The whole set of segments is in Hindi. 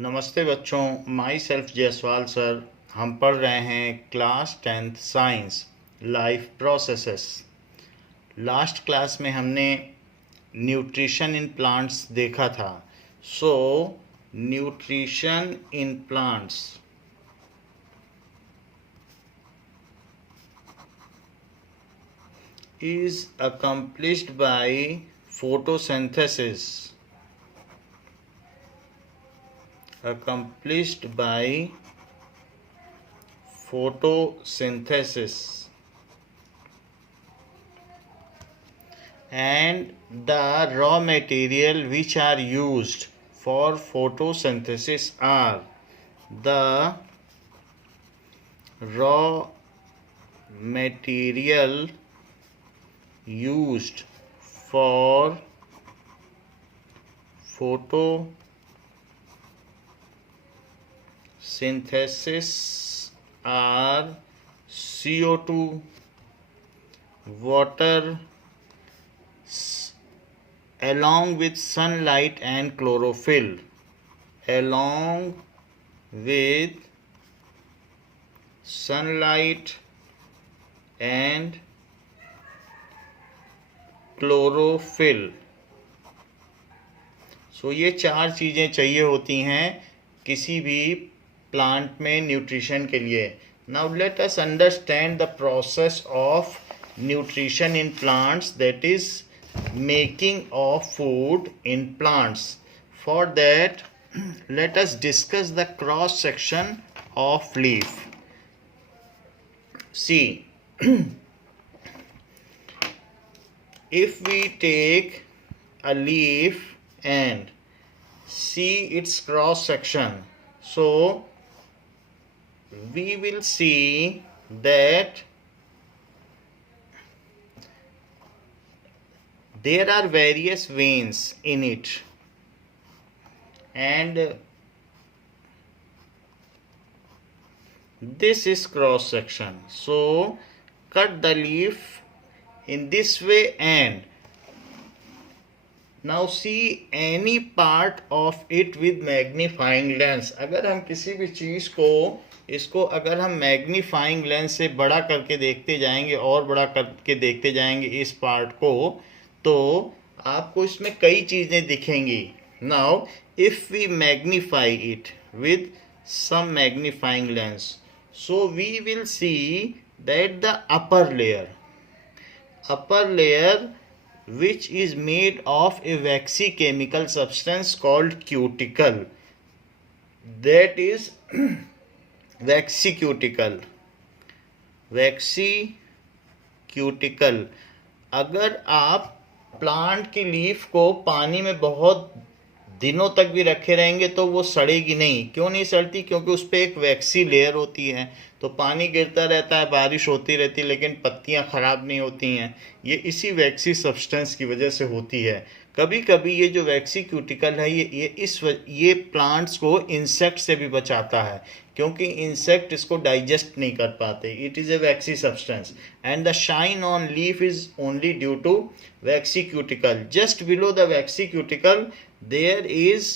नमस्ते बच्चों, माई सेल्फ जयसवाल सर। हम पढ़ रहे हैं class 10th science life processes. Last class में हमने न्यूट्रिशन इन प्लांट्स देखा था। So nutrition in plants is accomplished by photosynthesis and the raw material which are used for photosynthesis are the raw material used for photosynthesis are CO2, water, along with sunlight and chlorophyll. Along with sunlight and chlorophyll. So ये चार चीज़ें चाहिए होती हैं किसी भी प्लांट में न्यूट्रिशन के लिए। Now let us understand the process of nutrition in plants, that is making of food in plants. For that let us discuss the cross section of leaf. See, if we take a leaf and see its cross section, so we will see that there are various veins in it, and this is cross section. So cut the leaf in this way and now see any part of it with magnifying lens. अगर हम किसी भी चीज़ को इसको अगर हम मैग्नीफाइंग लेंस से बड़ा करके देखते जाएंगे और बड़ा करके देखते जाएंगे इस पार्ट को, तो आपको इसमें कई चीज़ें दिखेंगी। Now if we magnify it with some magnifying lens, so we will see that the upper layer which is made of a waxy chemical substance called cuticle, that is waxy cuticle। अगर आप प्लांट की लीफ को पानी में बहुत दिनों तक भी रखे रहेंगे तो वो सड़ेगी नहीं। क्यों नहीं सड़ती? क्योंकि उस पर एक वैक्सी लेयर होती है। तो पानी गिरता रहता है, बारिश होती रहती है, लेकिन पत्तियां खराब नहीं होती हैं। ये इसी वैक्सी सब्सटेंस की वजह से होती है। कभी कभी ये जो वैक्सी क्यूटिकल है ये प्लांट्स को इंसेक्ट से भी बचाता है, क्योंकि इंसेक्ट इसको डाइजेस्ट नहीं कर पाते। It is a waxy substance and the shine on leaf is only due to waxy cuticle. Just below the waxy cuticle there is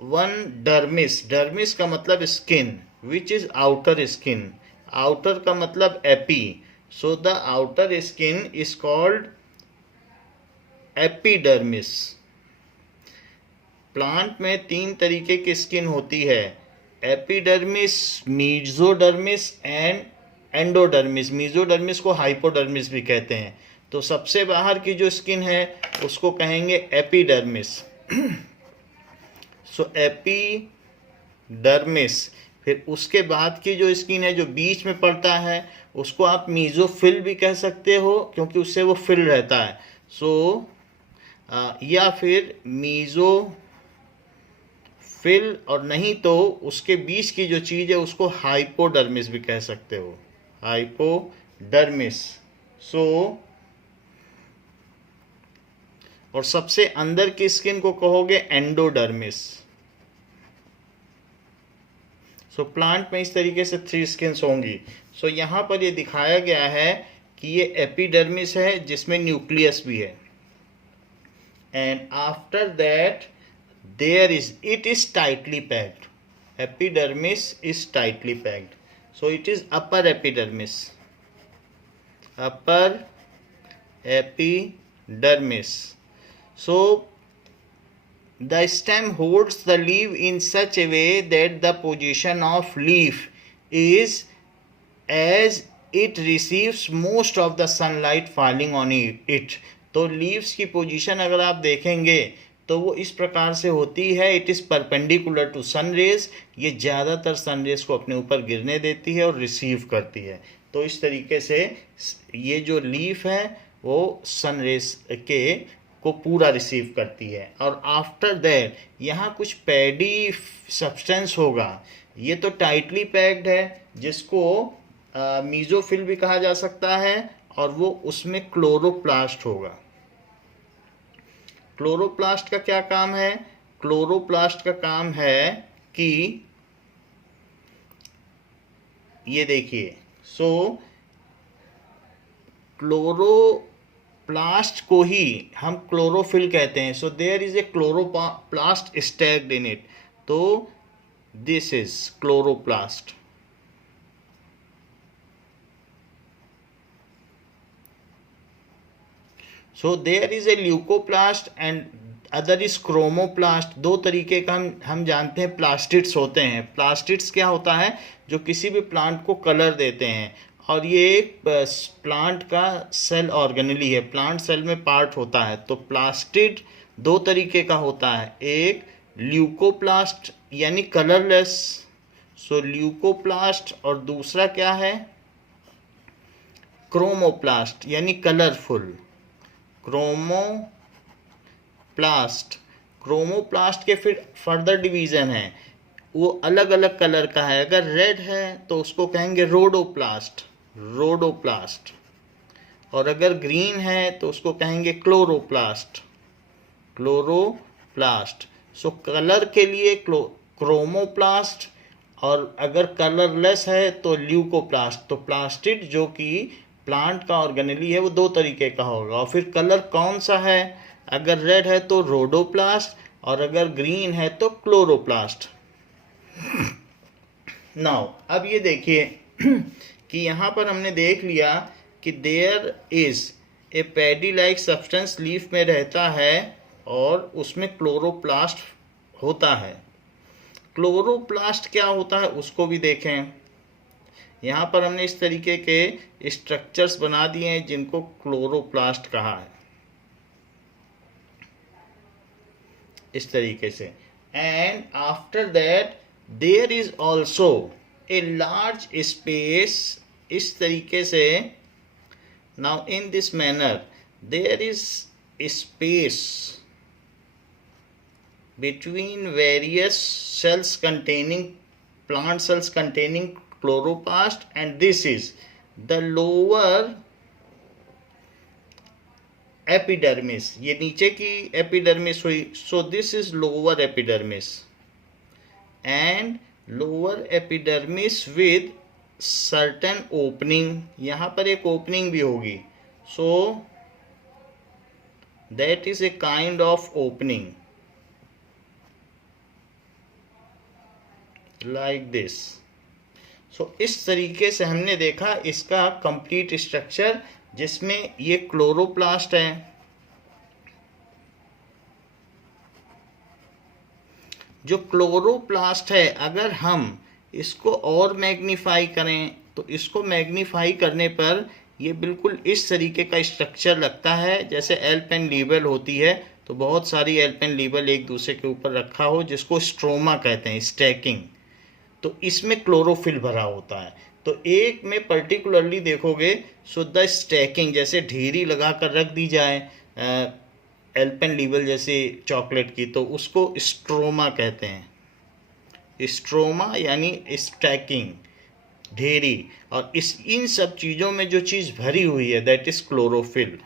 one dermis का मतलब skin, which is outer skin, outer का मतलब epi, so the outer skin is called epidermis। Plant में तीन तरीके की स्किन होती है, एपिडर्मिस, मीजोडर्मिस एंड एंडोडर्मिस। मीजोडर्मिस को हाइपोडर्मिस भी कहते हैं। तो सबसे बाहर की जो स्किन है उसको कहेंगे एपिडर्मिस। So epidermis. फिर उसके बाद की जो स्किन है जो बीच में पड़ता है उसको आप मीजोफिल भी कह सकते हो, क्योंकि उससे वो फिल रहता है। सो या फिर मीजोफिल, और नहीं तो उसके बीच की जो चीज़ है उसको हाइपोडर्मिस भी कह सकते हो, हाइपोडर्मिस। सो और सबसे अंदर की स्किन को कहोगे एंडोडर्मिस। सो प्लांट में इस तरीके से 3 स्किन्स होंगी। सो यहाँ पर ये दिखाया गया है कि ये एपिडर्मिस है जिसमें न्यूक्लियस भी है, and after that it is tightly packed. Epidermis is tightly packed. So it is upper epidermis. Upper epidermis. So the stem holds the leaf in such a way that the position of leaf is as it receives most of the sunlight falling on it. तो लीव्स की पोजीशन अगर आप देखेंगे तो वो इस प्रकार से होती है, it is perpendicular to sun rays, ये ज़्यादातर सन रेज को अपने ऊपर गिरने देती है और रिसीव करती है। तो इस तरीके से ये जो लीफ है वो सन रेज को पूरा रिसीव करती है। और आफ्टर दैट यहाँ कुछ पैडी सब्सटेंस होगा। ये तो टाइटली पैक्ड है जिसको मीजोफिल भी कहा जा सकता है, और वो उसमें क्लोरोप्लास्ट होगा। क्लोरोप्लास्ट का क्या काम है? क्लोरोप्लास्ट का काम है कि ये देखिए, सो क्लोरोप्लास्ट को ही हम क्लोरोफिल कहते हैं। So there is a chloroplast stacked in it, तो this is chloroplast. So there is a leucoplast and other is chromoplast. दो तरीके का हम जानते हैं प्लास्टिड्स होते हैं। प्लास्टिड्स क्या होता है? जो किसी भी प्लांट को कलर देते हैं, और ये एक प्लांट का सेल ऑर्गेनली है, प्लांट सेल में पार्ट होता है। तो प्लास्टिड दो तरीके का होता है, एक ल्यूकोप्लास्ट यानी कलरलेस, सो ल्यूकोप्लास्ट, और दूसरा क्या है? क्रोमोप्लास्ट यानी कलरफुल। क्रोमोप्लास्ट के फिर फर्दर डिवीज़न है, वो अलग अलग कलर का है। अगर रेड है तो उसको कहेंगे रोडोप्लास्ट, और अगर ग्रीन है तो उसको कहेंगे क्लोरोप्लास्ट। सो कलर के लिए क्रोमोप्लास्ट, और अगर कलरलेस है तो ल्यूकोप्लास्ट। तो प्लास्टिड जो कि प्लांट का ऑर्गेनली है वो दो तरीके का होगा। और फिर कलर कौन सा है? अगर रेड है तो रोडोप्लास्ट, और अगर ग्रीन है तो क्लोरोप्लास्ट। नाउ अब ये देखिए कि यहाँ पर हमने देख लिया कि there is a paddy like substance leaf में रहता है और उसमें क्लोरोप्लास्ट होता है। क्लोरोप्लास्ट क्या होता है उसको भी देखें। यहाँ पर हमने इस तरीके के स्ट्रक्चर्स बना दिए हैं जिनको क्लोरोप्लास्ट कहा है, इस तरीके से। And after that there is also a large space, इस तरीके से। Now in this manner there is space between various cells containing plant cells containing chloroplast, and this is the lower epidermis। ये नीचे की एपिडर्मिस हुई, so this is lower epidermis, and lower epidermis with certain opening। यहाँ पर एक ओपनिंग भी होगी, so that is a kind of opening like this। सो इस तरीके से हमने देखा इसका कंप्लीट स्ट्रक्चर, जिसमें ये क्लोरोप्लास्ट है। जो क्लोरोप्लास्ट है अगर हम इसको और मैग्नीफाई करें तो इसको मैग्नीफाई करने पर ये बिल्कुल इस तरीके का स्ट्रक्चर लगता है जैसे एल्पेनलीबल होती है। तो बहुत सारी एल्पेनलीबल एक दूसरे के ऊपर रखा हो, जिसको स्ट्रोमा कहते हैं, स्टैकिंग। तो इसमें क्लोरोफिल भरा होता है। तो एक में पर्टिकुलरली देखोगे, सो द स्टैकिंग, जैसे ढेरी लगा कर रख दी जाए एल्पेनलीबल जैसे चॉकलेट की, तो उसको स्ट्रोमा कहते हैं। स्ट्रोमा यानी स्टैकिंग, ढेरी। और इन सब चीज़ों में जो चीज़ भरी हुई है दैट इज क्लोरोफिल।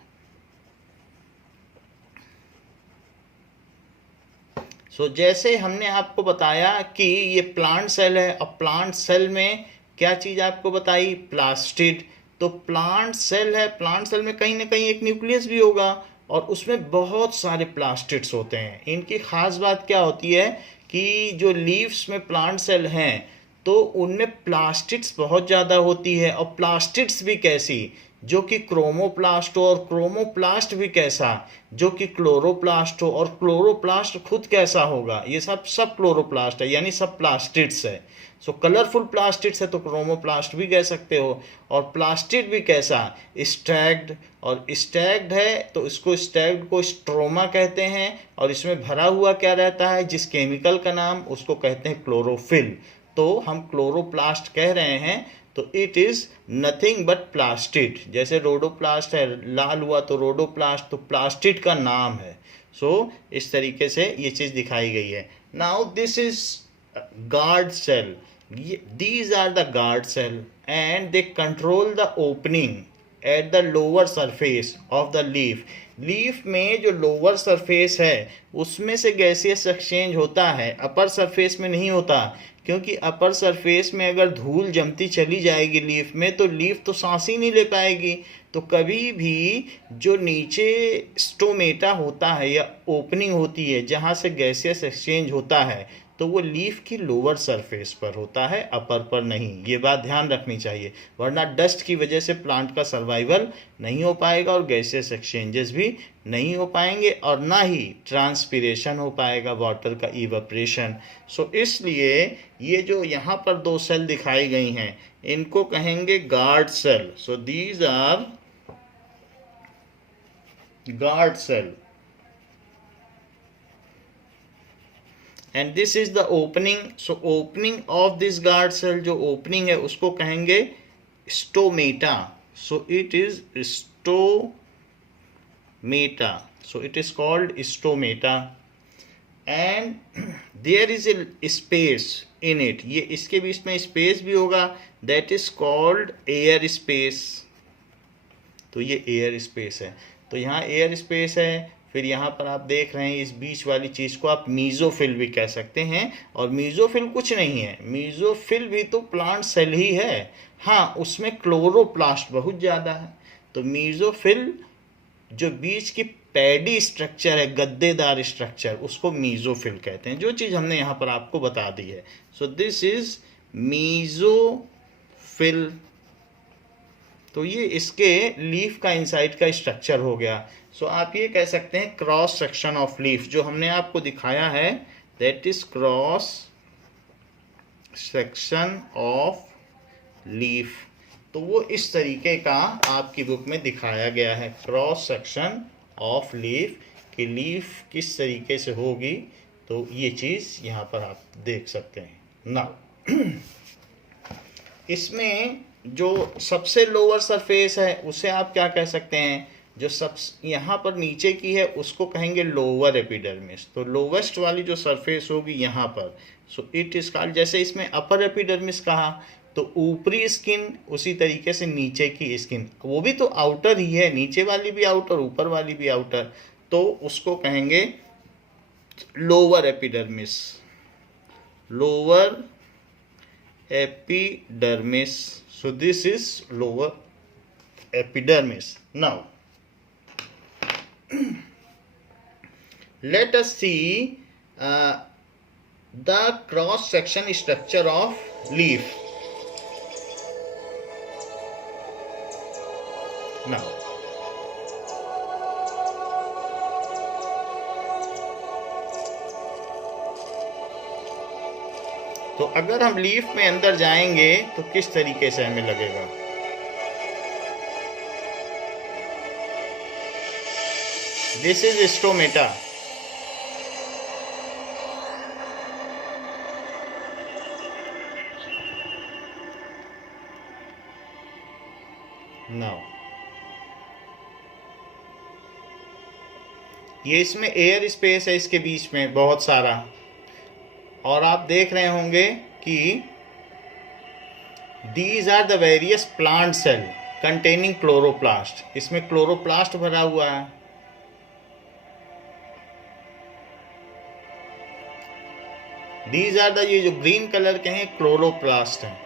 सो जैसे हमने आपको बताया कि ये प्लांट सेल है, और प्लांट सेल में क्या चीज़ आपको बताई? प्लास्टिड। तो प्लांट सेल है, प्लांट सेल में कहीं ना कहीं एक न्यूक्लियस भी होगा, और उसमें बहुत सारे प्लास्टिड्स होते हैं। इनकी ख़ास बात क्या होती है कि जो लीव्स में प्लांट सेल हैं तो उनमें प्लास्टिड्स बहुत ज़्यादा होती है, और प्लास्टिड्स भी कैसी, जो कि क्रोमोप्लास्ट हो, और क्रोमोप्लास्ट भी कैसा, जो कि क्लोरोप्लास्ट हो, और क्लोरोप्लास्ट खुद कैसा होगा, ये सब क्लोरोप्लास्ट है, यानी सब प्लास्टिड्स है। सो कलरफुल प्लास्टिड्स है तो क्रोमोप्लास्ट भी कह सकते हो। और प्लास्टिड भी कैसा, स्टैग्ड, और स्टैग्ड है तो इसको स्टैग्ड को स्ट्रोमा कहते हैं, और इसमें भरा हुआ क्या रहता है, जिस केमिकल का नाम, उसको कहते हैं क्लोरोफिल। तो हम क्लोरोप्लास्ट कह रहे हैं तो it is nothing but plastid. जैसे रोडोप्लास्ट है, लाल हुआ तो रोडोप्लास्ट, तो प्लास्टिड का नाम है। सो इस तरीके से ये चीज दिखाई गई है। Now this is guard cell. These are the guard cell and they control the opening at the lower surface of the leaf. Leaf में जो लोअर सरफेस है उसमें से गैसियस एक्सचेंज होता है, अपर सरफेस में नहीं होता, क्योंकि अपर सरफेस में अगर धूल जमती चली जाएगी लीफ में तो लीफ तो सांस ही नहीं ले पाएगी। तो कभी भी जो नीचे स्टोमेटा होता है या ओपनिंग होती है जहाँ से गैसियस एक्सचेंज होता है तो वो लीफ की लोअर सरफेस पर होता है, अपर पर नहीं। ये बात ध्यान रखनी चाहिए, वरना डस्ट की वजह से प्लांट का सर्वाइवल नहीं हो पाएगा और गैसेस एक्सचेंजेस भी नहीं हो पाएंगे, और ना ही ट्रांसपीरेशन हो पाएगा, वाटर का इवेपरेशन। सो इसलिए ये जो यहाँ पर दो सेल दिखाई गई हैं इनको कहेंगे guard cell. So these are guard cell and this is the opening. So opening of this guard cell, जो opening है उसको कहेंगे stomata. So it is stomata. So it is called stomata and there is a space in it. ये इसके बीच में space भी होगा, that is called air space. तो ये air space है, तो यहाँ air space है। फिर यहाँ पर आप देख रहे हैं इस बीच वाली चीज़ को आप मीजोफिल भी कह सकते हैं, और मीजोफिल कुछ नहीं है, मीजोफिल भी तो प्लांट सेल ही है। हाँ, उसमें क्लोरोप्लास्ट बहुत ज़्यादा है। तो मीजोफिल जो बीच की पैडी स्ट्रक्चर है, गद्देदार स्ट्रक्चर, उसको मीजोफिल कहते हैं, जो चीज़ हमने यहाँ पर आपको बता दी है। So this is mesophyll. तो ये इसके लीफ का इनसाइड का स्ट्रक्चर हो गया। सो आप ये कह सकते हैं क्रॉस सेक्शन ऑफ लीफ, जो हमने आपको दिखाया है that is cross section of leaf. तो वो इस तरीके का आपकी बुक में दिखाया गया है, क्रॉस सेक्शन ऑफ लीफ, कि लीफ किस तरीके से होगी। तो ये चीज़ यहाँ पर आप देख सकते हैं। नाउ इसमें जो सबसे लोअर सरफेस है उसे आप क्या कह सकते हैं, जो सब यहाँ पर नीचे की है उसको कहेंगे लोअर एपिडर्मिस। तो लोवेस्ट वाली जो सरफेस होगी यहाँ पर, सो इट इज कॉल्ड, जैसे इसमें अपर एपिडर्मिस कहा तो ऊपरी स्किन, उसी तरीके से नीचे की स्किन, वो भी तो आउटर ही है, नीचे वाली भी आउटर, ऊपर वाली भी आउटर, तो उसको कहेंगे lower epidermis, lower epidermis. So this is lower epidermis. Now let us see the cross section structure of leaf. Now तो अगर हम लीफ में अंदर जाएंगे तो किस तरीके से हमें लगेगा। This is stomata. नाउ ये इसमें एयर स्पेस है इसके बीच में बहुत सारा, और आप देख रहे होंगे कि these are the various plant cell containing chloroplast. इसमें क्लोरोप्लास्ट भरा हुआ है। दीज आर द, ये जो ग्रीन कलर के हैं क्लोरोप्लास्ट हैं।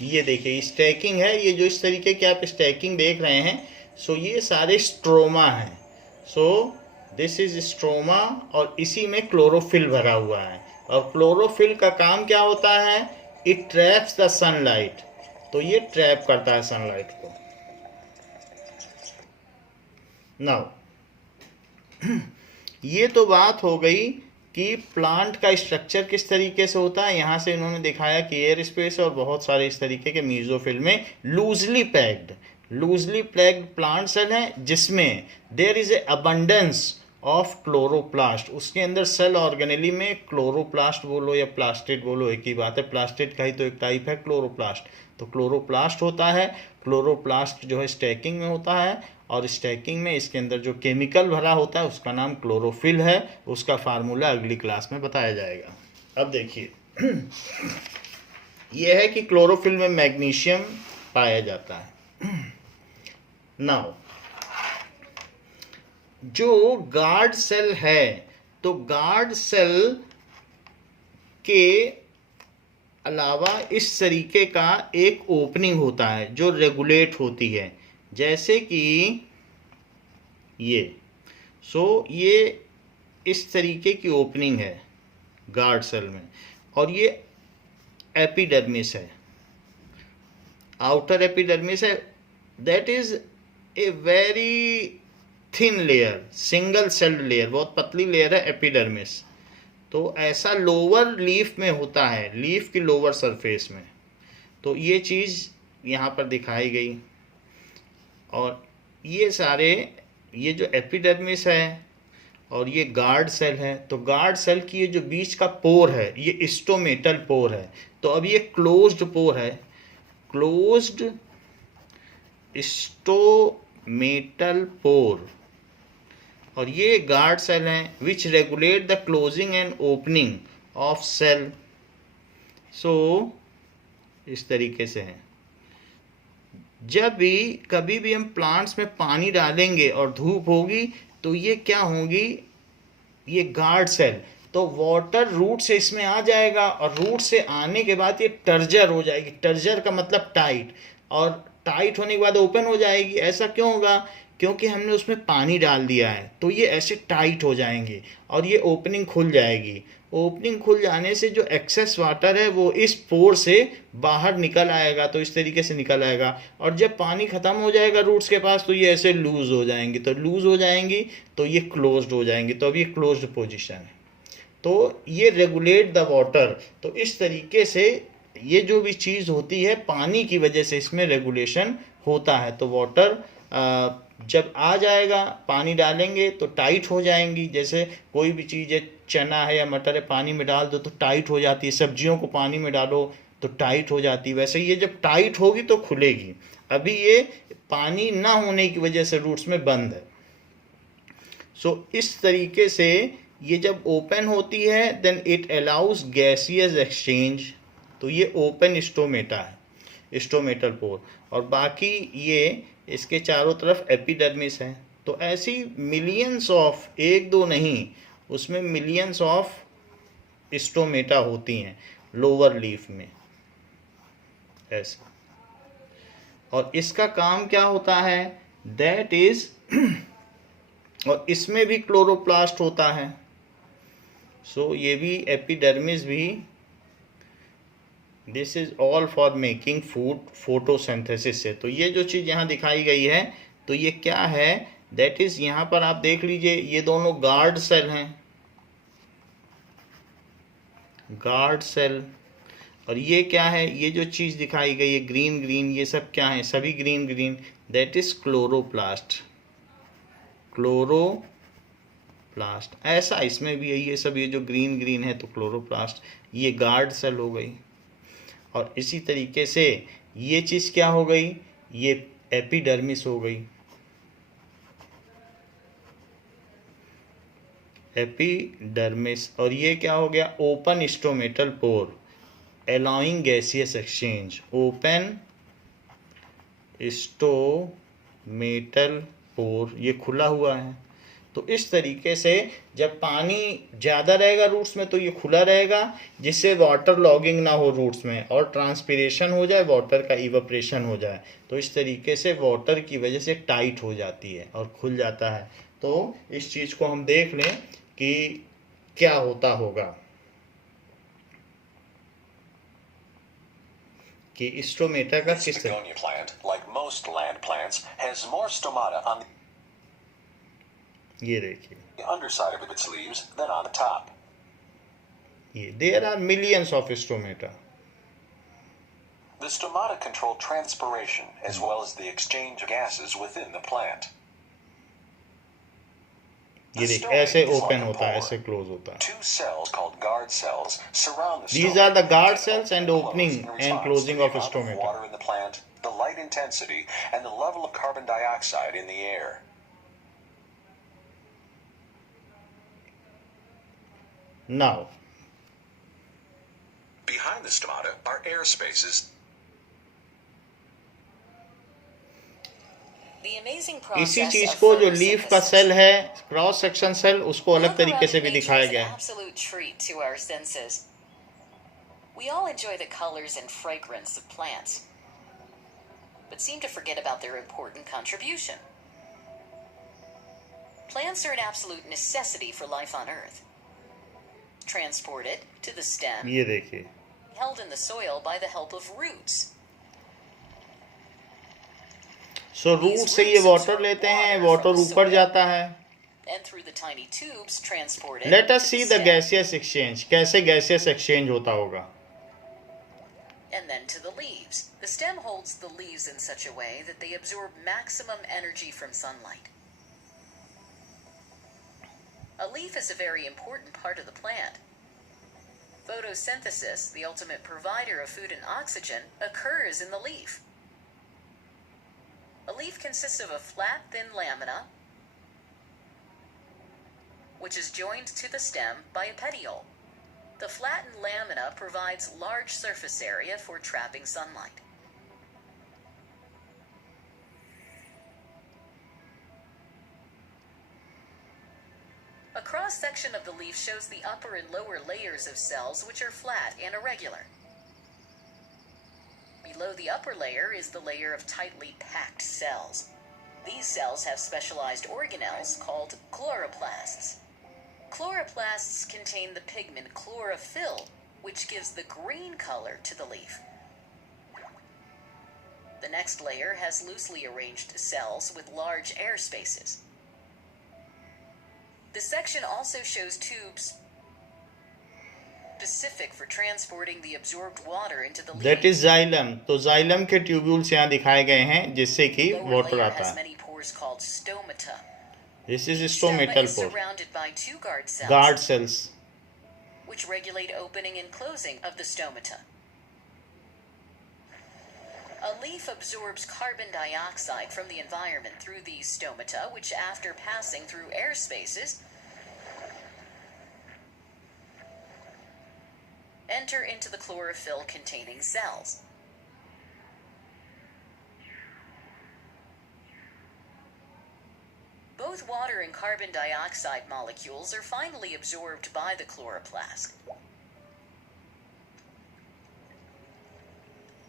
ये देखिए स्टैकिंग है, ये जो इस तरीके के आप स्टैकिंग देख रहे हैं, सो ये सारे स्ट्रोमा हैं। सो दिस इज स्ट्रोमा, और इसी में क्लोरोफिल भरा हुआ है। और क्लोरोफिल का काम क्या होता है? It traps the sunlight. तो ये ट्रैप करता है सनलाइट को। नाउ ये तो बात हो गई कि प्लांट का स्ट्रक्चर किस तरीके से होता है। यहाँ से इन्होंने दिखाया कि एयर स्पेस और बहुत सारे इस तरीके के मीजोफिल में लूजली पैक्ड प्लांट सेल हैं, जिसमें there is a abundance of chloroplast. उसके अंदर सेल ऑर्गेनेली में क्लोरोप्लास्ट बोलो या प्लास्टिड बोलो, एक ही बात है। प्लास्टिड का ही तो एक टाइप है क्लोरोप्लास्ट। तो क्लोरोप्लास्ट होता है। क्लोरोप्लास्ट जो है स्टैकिंग में होता है, और स्टैकिंग में इसके अंदर जो केमिकल भरा होता है उसका नाम क्लोरोफिल है। उसका फार्मूला अगली क्लास में बताया जाएगा। अब देखिए यह है कि क्लोरोफिल में मैग्नीशियम पाया जाता है। नाउ जो गार्ड सेल है, तो गार्ड सेल के अलावा इस तरीके का एक ओपनिंग होता है जो रेगुलेट होती है, जैसे कि ये। ये इस तरीके की ओपनिंग है गार्ड सेल में, और ये एपिडर्मिस है, आउटर एपिडर्मिस है। That is a very thin layer, single celled layer, बहुत पतली लेयर है एपिडर्मिस। तो ऐसा लोअर लीफ में होता है, लीफ की लोअर सरफेस में। तो ये चीज़ यहाँ पर दिखाई गई। और ये सारे, ये जो एपिडर्मिस है और ये गार्ड सेल है, तो गार्ड सेल की ये जो बीच का पोर है ये स्टोमेटल पोर है। तो अब ये क्लोज्ड पोर है, क्लोज्ड स्टोमेटल पोर। और ये गार्ड सेल हैं which regulate the closing and opening of cell. So इस तरीके से है। जब भी कभी भी हम प्लांट्स में पानी डालेंगे और धूप होगी, तो ये क्या होंगी, ये गार्ड सेल, तो वाटर रूट से इसमें आ जाएगा, और रूट से आने के बाद ये टर्जर हो जाएगी। टर्जर का मतलब टाइट, और टाइट होने के बाद ओपन हो जाएगी। ऐसा क्यों होगा? क्योंकि हमने उसमें पानी डाल दिया है, तो ये ऐसे टाइट हो जाएंगे और ये ओपनिंग खुल जाएगी। ओपनिंग खुल जाने से जो एक्सेस वाटर है वो इस पोर से बाहर निकल आएगा, तो इस तरीके से निकल आएगा। और जब पानी ख़त्म हो जाएगा रूट्स के पास, तो ये ऐसे लूज़ हो जाएंगी, तो लूज़ हो जाएंगी तो ये क्लोज्ड हो जाएंगी। तो अब ये क्लोज्ड पोजीशन है, तो ये रेगुलेट द वाटर। तो इस तरीके से ये जो भी चीज़ होती है पानी की वजह से इसमें रेगुलेशन होता है। तो वाटर जब आ जाएगा, पानी डालेंगे तो टाइट हो जाएंगी। जैसे कोई भी चीज़ है, चना है या मटर है, पानी में डाल दो तो टाइट हो जाती है। सब्जियों को पानी में डालो तो टाइट हो जाती है। वैसे ये जब टाइट होगी तो खुलेगी। अभी ये पानी ना होने की वजह से रूट्स में बंद है। इस तरीके से ये जब ओपन होती है, then it allows gaseous exchange. तो ये ओपन स्टोमेटा है, स्टोमेटल पोर। और बाकी ये इसके चारों तरफ एपिडर्मिस है। तो ऐसी मिलियंस ऑफ, एक दो नहीं, उसमें मिलियंस ऑफ स्टोमेटा होती हैं लोअर लीफ में, ऐसा। और इसका काम क्या होता है? दैट इज और इसमें भी क्लोरोप्लास्ट होता है। ये भी एपिडर्मिस भी, this is all for making food, photosynthesis से। तो ये जो चीज़ यहाँ दिखाई गई है, तो ये क्या है? दैट इज, यहाँ पर आप देख लीजिए, ये दोनों गार्ड सेल हैं, गार्ड सेल। और ये क्या है? ये जो चीज़ दिखाई गई है ग्रीन ग्रीन, ये सब क्या है? सभी green green, that is chloroplast, chloroplast. ऐसा इसमें भी है, ये सब, ये जो ग्रीन ग्रीन है तो क्लोरोप्लास्ट, ये गार्ड सेल हो गई। और इसी तरीके से ये चीज़ क्या हो गई? ये एपिडर्मिस हो गई, एपिडर्मिस। और ये क्या हो गया? Open stomatal pore allowing gaseous exchange, open stomatal pore, ये खुला हुआ है। तो इस तरीके से जब पानी ज़्यादा रहेगा रूट्स में तो ये खुला रहेगा, जिससे वाटर लॉगिंग ना हो रूट्स में और ट्रांसपिरेशन हो जाए, वाटर का इवापोरेशन हो जाए। तो इस तरीके से वाटर की वजह से टाइट हो जाती है और खुल जाता है। तो इस चीज़ को हम देख लें कि क्या होता होगा कि स्टोमेटा का This किस तरह। begonia plant, like most land plants, has more stomata on ये देखिए, the underside of its leaves than on the top. ये there are millions of stomata. The stomata control transpiration as well as the exchange of gases within the plant. ये देख, ऐसे ओपन होता है, ऐसे क्लोज होता है। Two cells called guard cells surround the These stomata. are the guard and cells and open opening close in and response closing to the of amount stomata. water in the plant, the light intensity, and the level of carbon dioxide in the air. Now, Behind the stomata are air spaces. The amazing इसी process चीज of को जो लीफ का photosynthesis. सेल है, क्रॉस सेक्शन सेल, उसको अलग Look around तरीके से in भी nature दिखाया is an गया है। absolute treat to our senses. We all enjoy the colors and fragrance of plants, but seem to forget about their important contribution. Plants are an absolute necessity for life on Earth. Transported to the stem, ये देखिए, held in the soil by the help of roots. So root से ये वाटर लेते हैं, वाटर ऊपर जाता है। And through the tiny tubes transported let us to see the the stem, gaseous exchange, कैसे गैसियस एक्सचेंज होता होगा। and then to the leaves. The stem holds the leaves in such a way that they absorb maximum energy from sunlight. A leaf is a very important part of the plant. Photosynthesis, the ultimate provider of food and oxygen, occurs in the leaf. A leaf consists of a flat, thin lamina, which is joined to the stem by a petiole. The flattened lamina provides large surface area for trapping sunlight. A cross-section of the leaf shows the upper and lower layers of cells, which are flat and irregular. Below the upper layer is the layer of tightly packed cells. These cells have specialized organelles called chloroplasts. Chloroplasts contain the pigment chlorophyll, which gives the green color to the leaf. The next layer has loosely arranged cells with large air spaces. This section also shows tubes specific for transporting the absorbed water into the leaf. That is xylem. तो जाइलम के ट्यूब्यूल्स यहाँ दिखाए गए हैं, जिससे कि Lower वाटर layer आता has है। many pores called stomata. This is Each stoma stomatal is pore, surrounded by two guard cells, guard cells. which regulate opening and closing of the stomata. A leaf absorbs carbon dioxide from the environment through these stomata, which after passing through air spaces, enter into the chlorophyll containing cells. Both water and carbon dioxide molecules are finally absorbed by the chloroplast.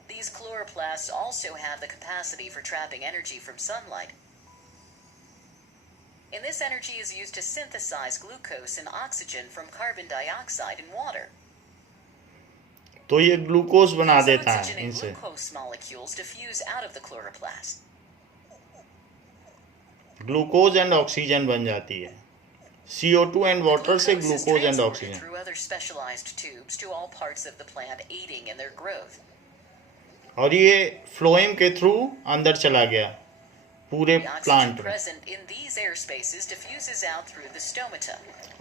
These chloroplasts also have the capacity for trapping energy from sunlight. And this energy is used to synthesize glucose and oxygen from carbon dioxide and water. तो ये ग्लूकोज बना These देता oxygen है and इनसे। glucose molecules diffuse out of the chloroplast. Glucose and oxygen बन जाती है। CO2 एंड वाटर से Glucose is glucose and transported oxygen. through other specialized tubes to all parts of the plant, aiding in their growth. और ये फ्लोएम के थ्रू अंदर चला गया पूरे The oxygen प्लांट में। present in these air spaces diffuses out through the stomata.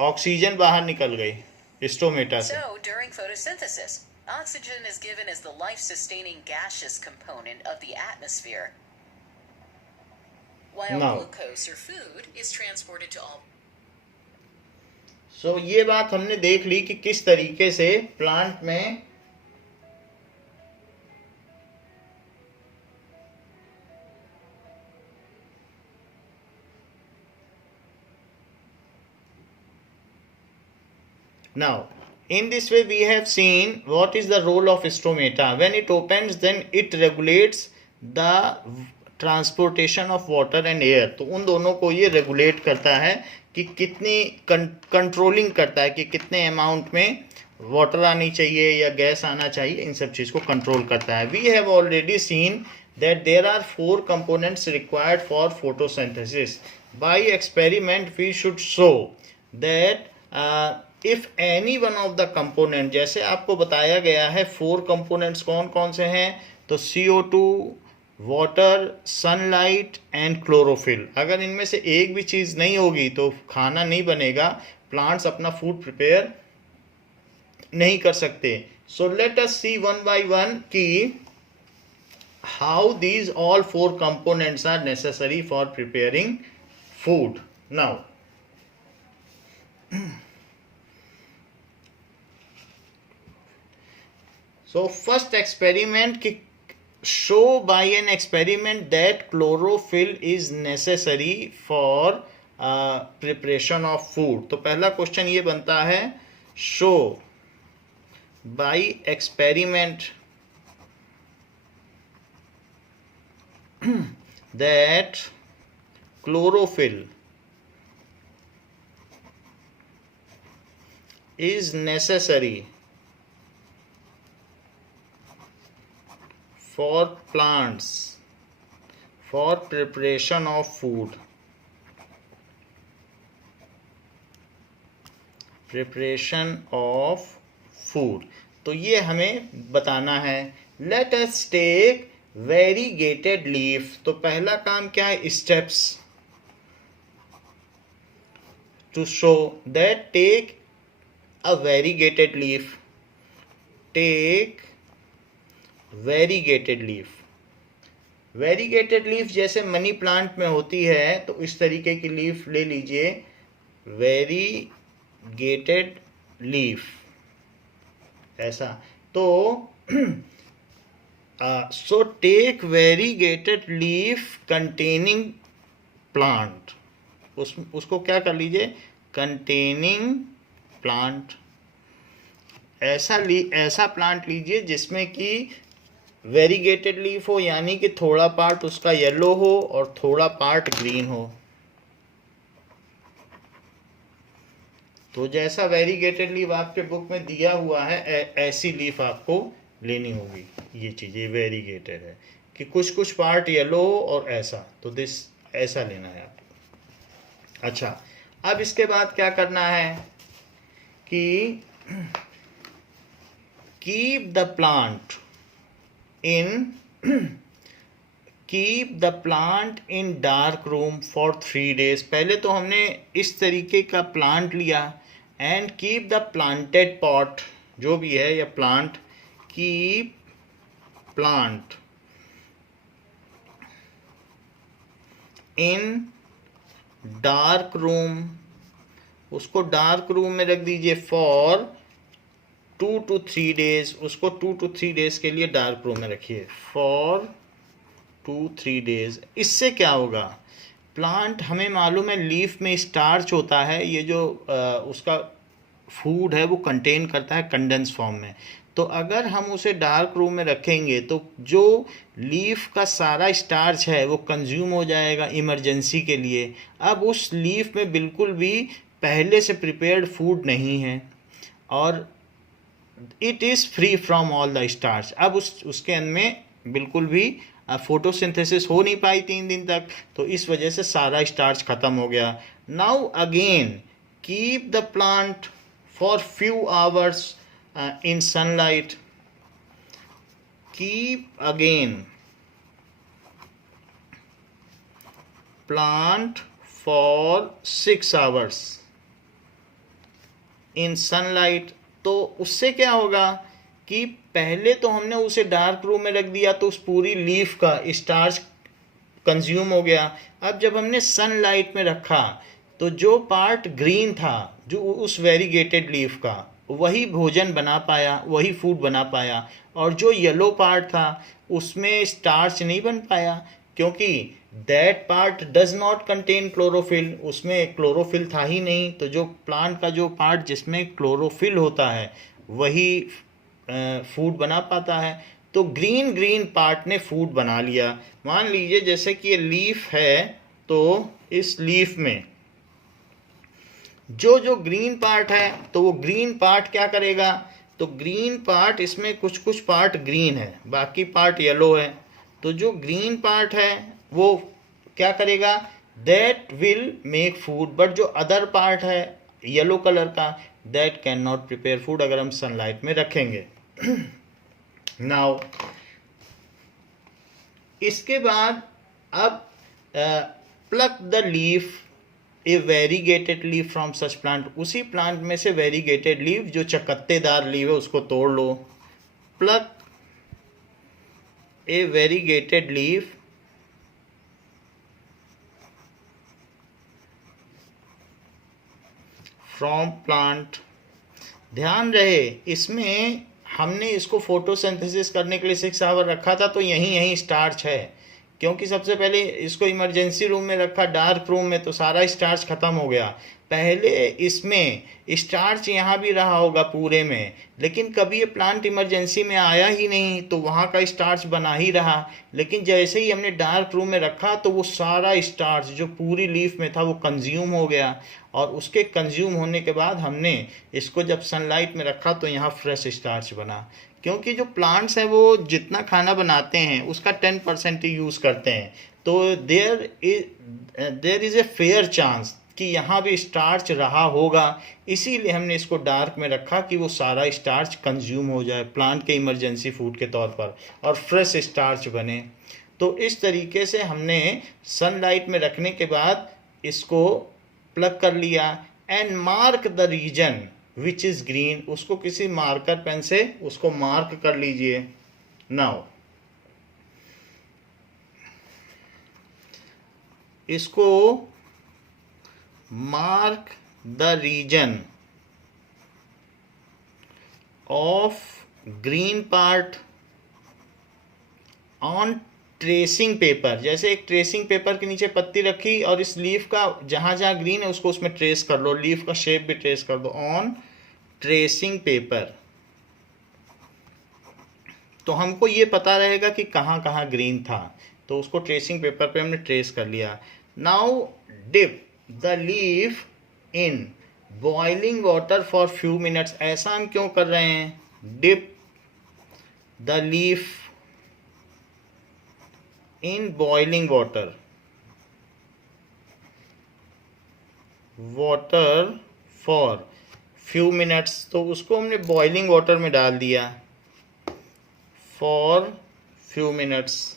Oxygen बाहर निकल गई स्टोमेटा से। So, during photosynthesis, oxygen is given as the life-sustaining gaseous component of the atmosphere, while Now. glucose or food is transported to all. सो ये बात हमने देख ली कि किस तरीके से प्लांट में Now, in this way we have seen what is the role of stomata. When it opens, then it regulates the transportation of water and air. तो उन दोनों को ये रेगुलेट करता है कि कितनी कंट्रोलिंग करता है कि कितने अमाउंट में वाटर आनी चाहिए या गैस आना चाहिए, इन सब चीज़ को कंट्रोल करता है. We have already seen that there are 4 components required for photosynthesis. By experiment we should show that if any one of the component, जैसे आपको बताया गया है 4 components कौन कौन से हैं, तो CO2, water, sunlight and chlorophyll. अगर इनमें से एक भी चीज़ नहीं होगी तो खाना नहीं बनेगा, प्लांट्स अपना फूड प्रिपेयर नहीं कर सकते. So let us see one by one कि how these all 4 components are necessary for preparing food. Now, so first experiment ki show by an experiment that chlorophyll is necessary for preparation of food. तो पहला क्वेश्चन ये बनता है, show by experiment that chlorophyll is necessary for plants for preparation of food. Preparation of food. तो ये हमें बताना है. Let us take variegated leaf. तो पहला काम क्या है, steps to show that take a variegated leaf. Take variegated leaf. Variegated leaf जैसे मनी प्लांट में होती है, तो इस तरीके की लीफ ले लीजिए, वेरीगेटेड लीफ ऐसा. तो so take variegated leaf containing plant. उसको क्या कर लीजिए, containing plant. ऐसा प्लांट लीजिए जिसमें कि वेरीगेटेड लीफ हो, यानी कि थोड़ा पार्ट उसका येलो हो और थोड़ा पार्ट ग्रीन हो. तो जैसा वेरीगेटेड लीफ आपके बुक में दिया हुआ है, ऐसी लीफ आपको लेनी होगी. ये चीज़ ये वेरीगेटेड है कि कुछ कुछ पार्ट येलो और ऐसा, तो दिस ऐसा लेना है आपको. अच्छा, अब इसके बाद क्या करना है कि keep the plant in dark room for 3 days. पहले तो हमने इस तरीके का प्लांट लिया. And keep the planted pot, जो भी है या plant, keep plant in dark room. उसको डार्क रूम में रख दीजिए फॉर 2 to 3 days. उसको 2 to 3 days के लिए डार्क रूम में रखिए, फॉर 2-3 days. इससे क्या होगा, प्लांट हमें मालूम है लीफ में स्टार्च होता है, ये जो उसका फूड है वो कंटेन करता है कंडेंस फॉर्म में. तो अगर हम उसे डार्क रूम में रखेंगे तो जो लीफ का सारा स्टार्च है वो कंज्यूम हो जाएगा इमरजेंसी के लिए. अब उस लीफ में बिल्कुल भी पहले से प्रिपेयर्ड फूड नहीं है और it is free from all the starch. अब उसके अंदर में बिल्कुल भी फोटोसिंथेसिस हो नहीं पाई 3 दिन तक, तो इस वजह से सारा स्टार्च ख़त्म हो गया. Now again keep the plant for few hours in sunlight. Keep again plant for 6 hours in sunlight. तो उससे क्या होगा कि पहले तो हमने उसे डार्क रूम में रख दिया तो उस पूरी लीफ का स्टार्च कंज्यूम हो गया. अब जब हमने सनलाइट में रखा तो जो पार्ट ग्रीन था, जो उस वेरीगेटेड लीफ का, वही भोजन बना पाया, वही फूड बना पाया. और जो येलो पार्ट था उसमें स्टार्च नहीं बन पाया, क्योंकि that part does not contain chlorophyll, उसमें क्लोरोफिल था ही नहीं। तो जो प्लांट का जो पार्ट जिसमें क्लोरोफिल होता है वही फूड बना पाता है। तो ग्रीन ग्रीन पार्ट ने फूड बना लिया। मान लीजिए जैसे कि ये लीफ है, तो इस लीफ में जो जो ग्रीन पार्ट है तो वो ग्रीन पार्ट क्या करेगा, तो ग्रीन पार्ट इसमें कुछ कुछ पार्ट ग्रीन है, बाकी पार्ट येलो है। तो जो ग्रीन पार्ट है वो क्या करेगा, that will make food, but जो अदर पार्ट है येलो कलर का, that can not prepare food अगर हम सनलाइट में रखेंगे। नाउ इसके बाद अब plug the leaf A variegated leaf from such plant, उसी प्लांट में से वेरीगेटेड लीफ जो चकत्तेदार लीफ है उसको तोड़ लो। Pluck a variegated leaf from plant. ध्यान रहे इसमें हमने इसको फोटोसिंथेसिस करने के लिए 6 आवर रखा था, तो यहीं स्टार्च है, क्योंकि सबसे पहले इसको इमरजेंसी रूम में रखा, डार्क रूम में, तो सारा स्टार्च खत्म हो गया। पहले इसमें स्टार्च यहाँ भी रहा होगा पूरे में, लेकिन कभी ये प्लांट इमरजेंसी में आया ही नहीं, तो वहाँ का स्टार्च बना ही रहा। लेकिन जैसे ही हमने डार्क रूम में रखा तो वो सारा स्टार्च जो पूरी लीफ में था वो कंज्यूम हो गया, और उसके कंज्यूम होने के बाद हमने इसको जब सनलाइट में रखा तो यहाँ फ्रेश स्टार्च बना। क्योंकि जो प्लांट्स हैं वो जितना खाना बनाते हैं उसका 10% ही यूज़ करते हैं, तो there is a fair chance कि यहाँ भी स्टार्च रहा होगा। इसीलिए हमने इसको डार्क में रखा कि वो सारा स्टार्च कंज्यूम हो जाए प्लांट के इमरजेंसी फूड के तौर पर, और फ्रेश स्टार्च बने। तो इस तरीके से हमने सनलाइट में रखने के बाद इसको प्लग कर लिया। And mark the region which is green, उसको किसी मार्कर पेन से उसको मार्क कर लीजिए। नाउ इसको mark the region of green part on tracing paper. जैसे एक ट्रेसिंग पेपर के नीचे पत्ती रखी और इस लीफ का जहाँ जहाँ ग्रीन है उसको उसमें ट्रेस कर लो, लीफ का शेप भी ट्रेस कर दो ऑन ट्रेसिंग पेपर। तो हमको ये पता रहेगा कि कहाँ कहाँ ग्रीन था, तो उसको ट्रेसिंग पेपर पे हमने ट्रेस कर लिया। Now dip the leaf in boiling water for few minutes. ऐसा हम क्यों कर रहे हैं, dip the leaf in boiling water for few minutes, तो उसको हमने बॉइलिंग वाटर में डाल दिया for few minutes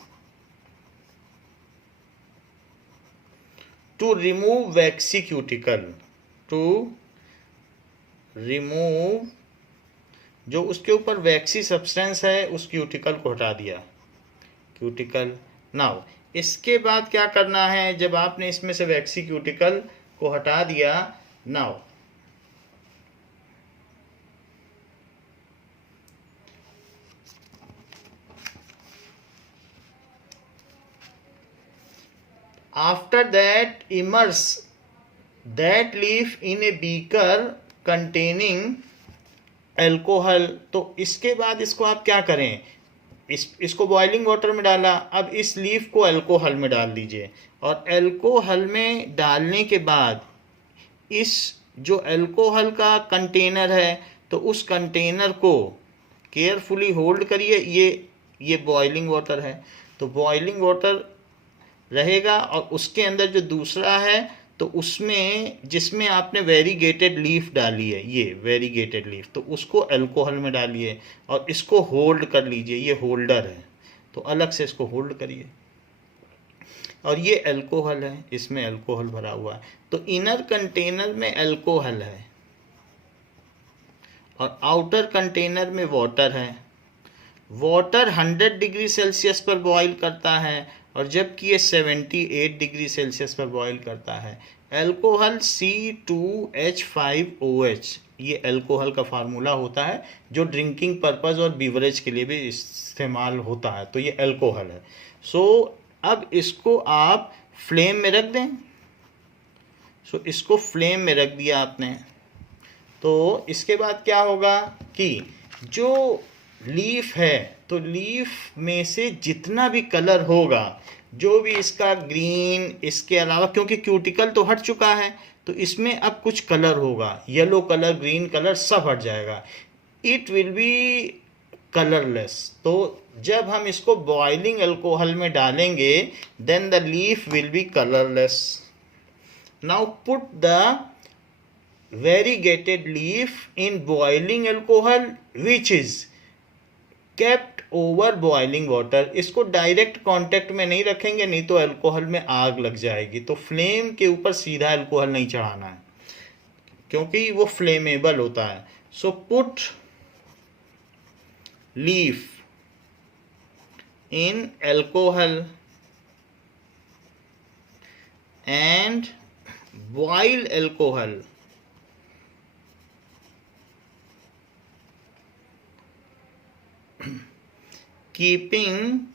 to remove waxy cuticle, to remove जो उसके ऊपर वैक्सी सब्सटेंस है उस क्यूटिकल को हटा दिया, क्यूटिकल। नाउ इसके बाद क्या करना है, जब आपने इसमें से वैक्सी क्यूटिकल को हटा दिया, now after that immerse that leaf in a beaker containing alcohol। तो इसके बाद इसको आप क्या करें, इसको बॉइलिंग वाटर में डाला, अब इस लीफ को अल्कोहल में डाल दीजिए, और अल्कोहल में डालने के बाद इस जो अल्कोहल का कंटेनर है तो उस कंटेनर को केयरफुली होल्ड करिए। ये बॉइलिंग वाटर है, तो बॉइलिंग वाटर रहेगा, और उसके अंदर जो दूसरा है तो उसमें जिसमें आपने वेरीगेटेड लीफ डाली है, ये वेरीगेटेड लीफ, तो उसको अल्कोहल में डालिए और इसको होल्ड कर लीजिए। ये होल्डर है तो अलग से इसको होल्ड करिए, और ये अल्कोहल है, इसमें अल्कोहल भरा हुआ है, तो इनर कंटेनर में अल्कोहल है और आउटर कंटेनर में वाटर है। वाटर 100 डिग्री सेल्सियस पर बॉईल करता है, और जबकि ये 78 डिग्री सेल्सियस पर बॉईल करता है। अल्कोहल C2H5OH, ये अल्कोहल का फार्मूला होता है जो ड्रिंकिंग पर्पस और बीवरेज के लिए भी इस्तेमाल होता है, तो ये अल्कोहल है। सो अब इसको आप फ्लेम में रख दें। सो इसको फ्लेम में रख दिया आपने, तो इसके बाद क्या होगा कि जो लीफ है, तो लीफ में से जितना भी कलर होगा, जो भी इसका ग्रीन, इसके अलावा क्योंकि क्यूटिकल तो हट चुका है, तो इसमें अब कुछ कलर होगा, येलो कलर, ग्रीन कलर सब हट जाएगा। It will be colourless. तो जब हम इसको बॉइलिंग अल्कोहल में डालेंगे, then the leaf will be colourless. Now put the variegated leaf in boiling alcohol which is kept over boiling water। इसको डायरेक्ट कांटेक्ट में नहीं रखेंगे, नहीं तो अल्कोहल में आग लग जाएगी। तो फ्लेम के ऊपर सीधा अल्कोहल नहीं चढ़ाना है, क्योंकि वो फ्लेमेबल होता है। So put leaf in alcohol and boil alcohol keeping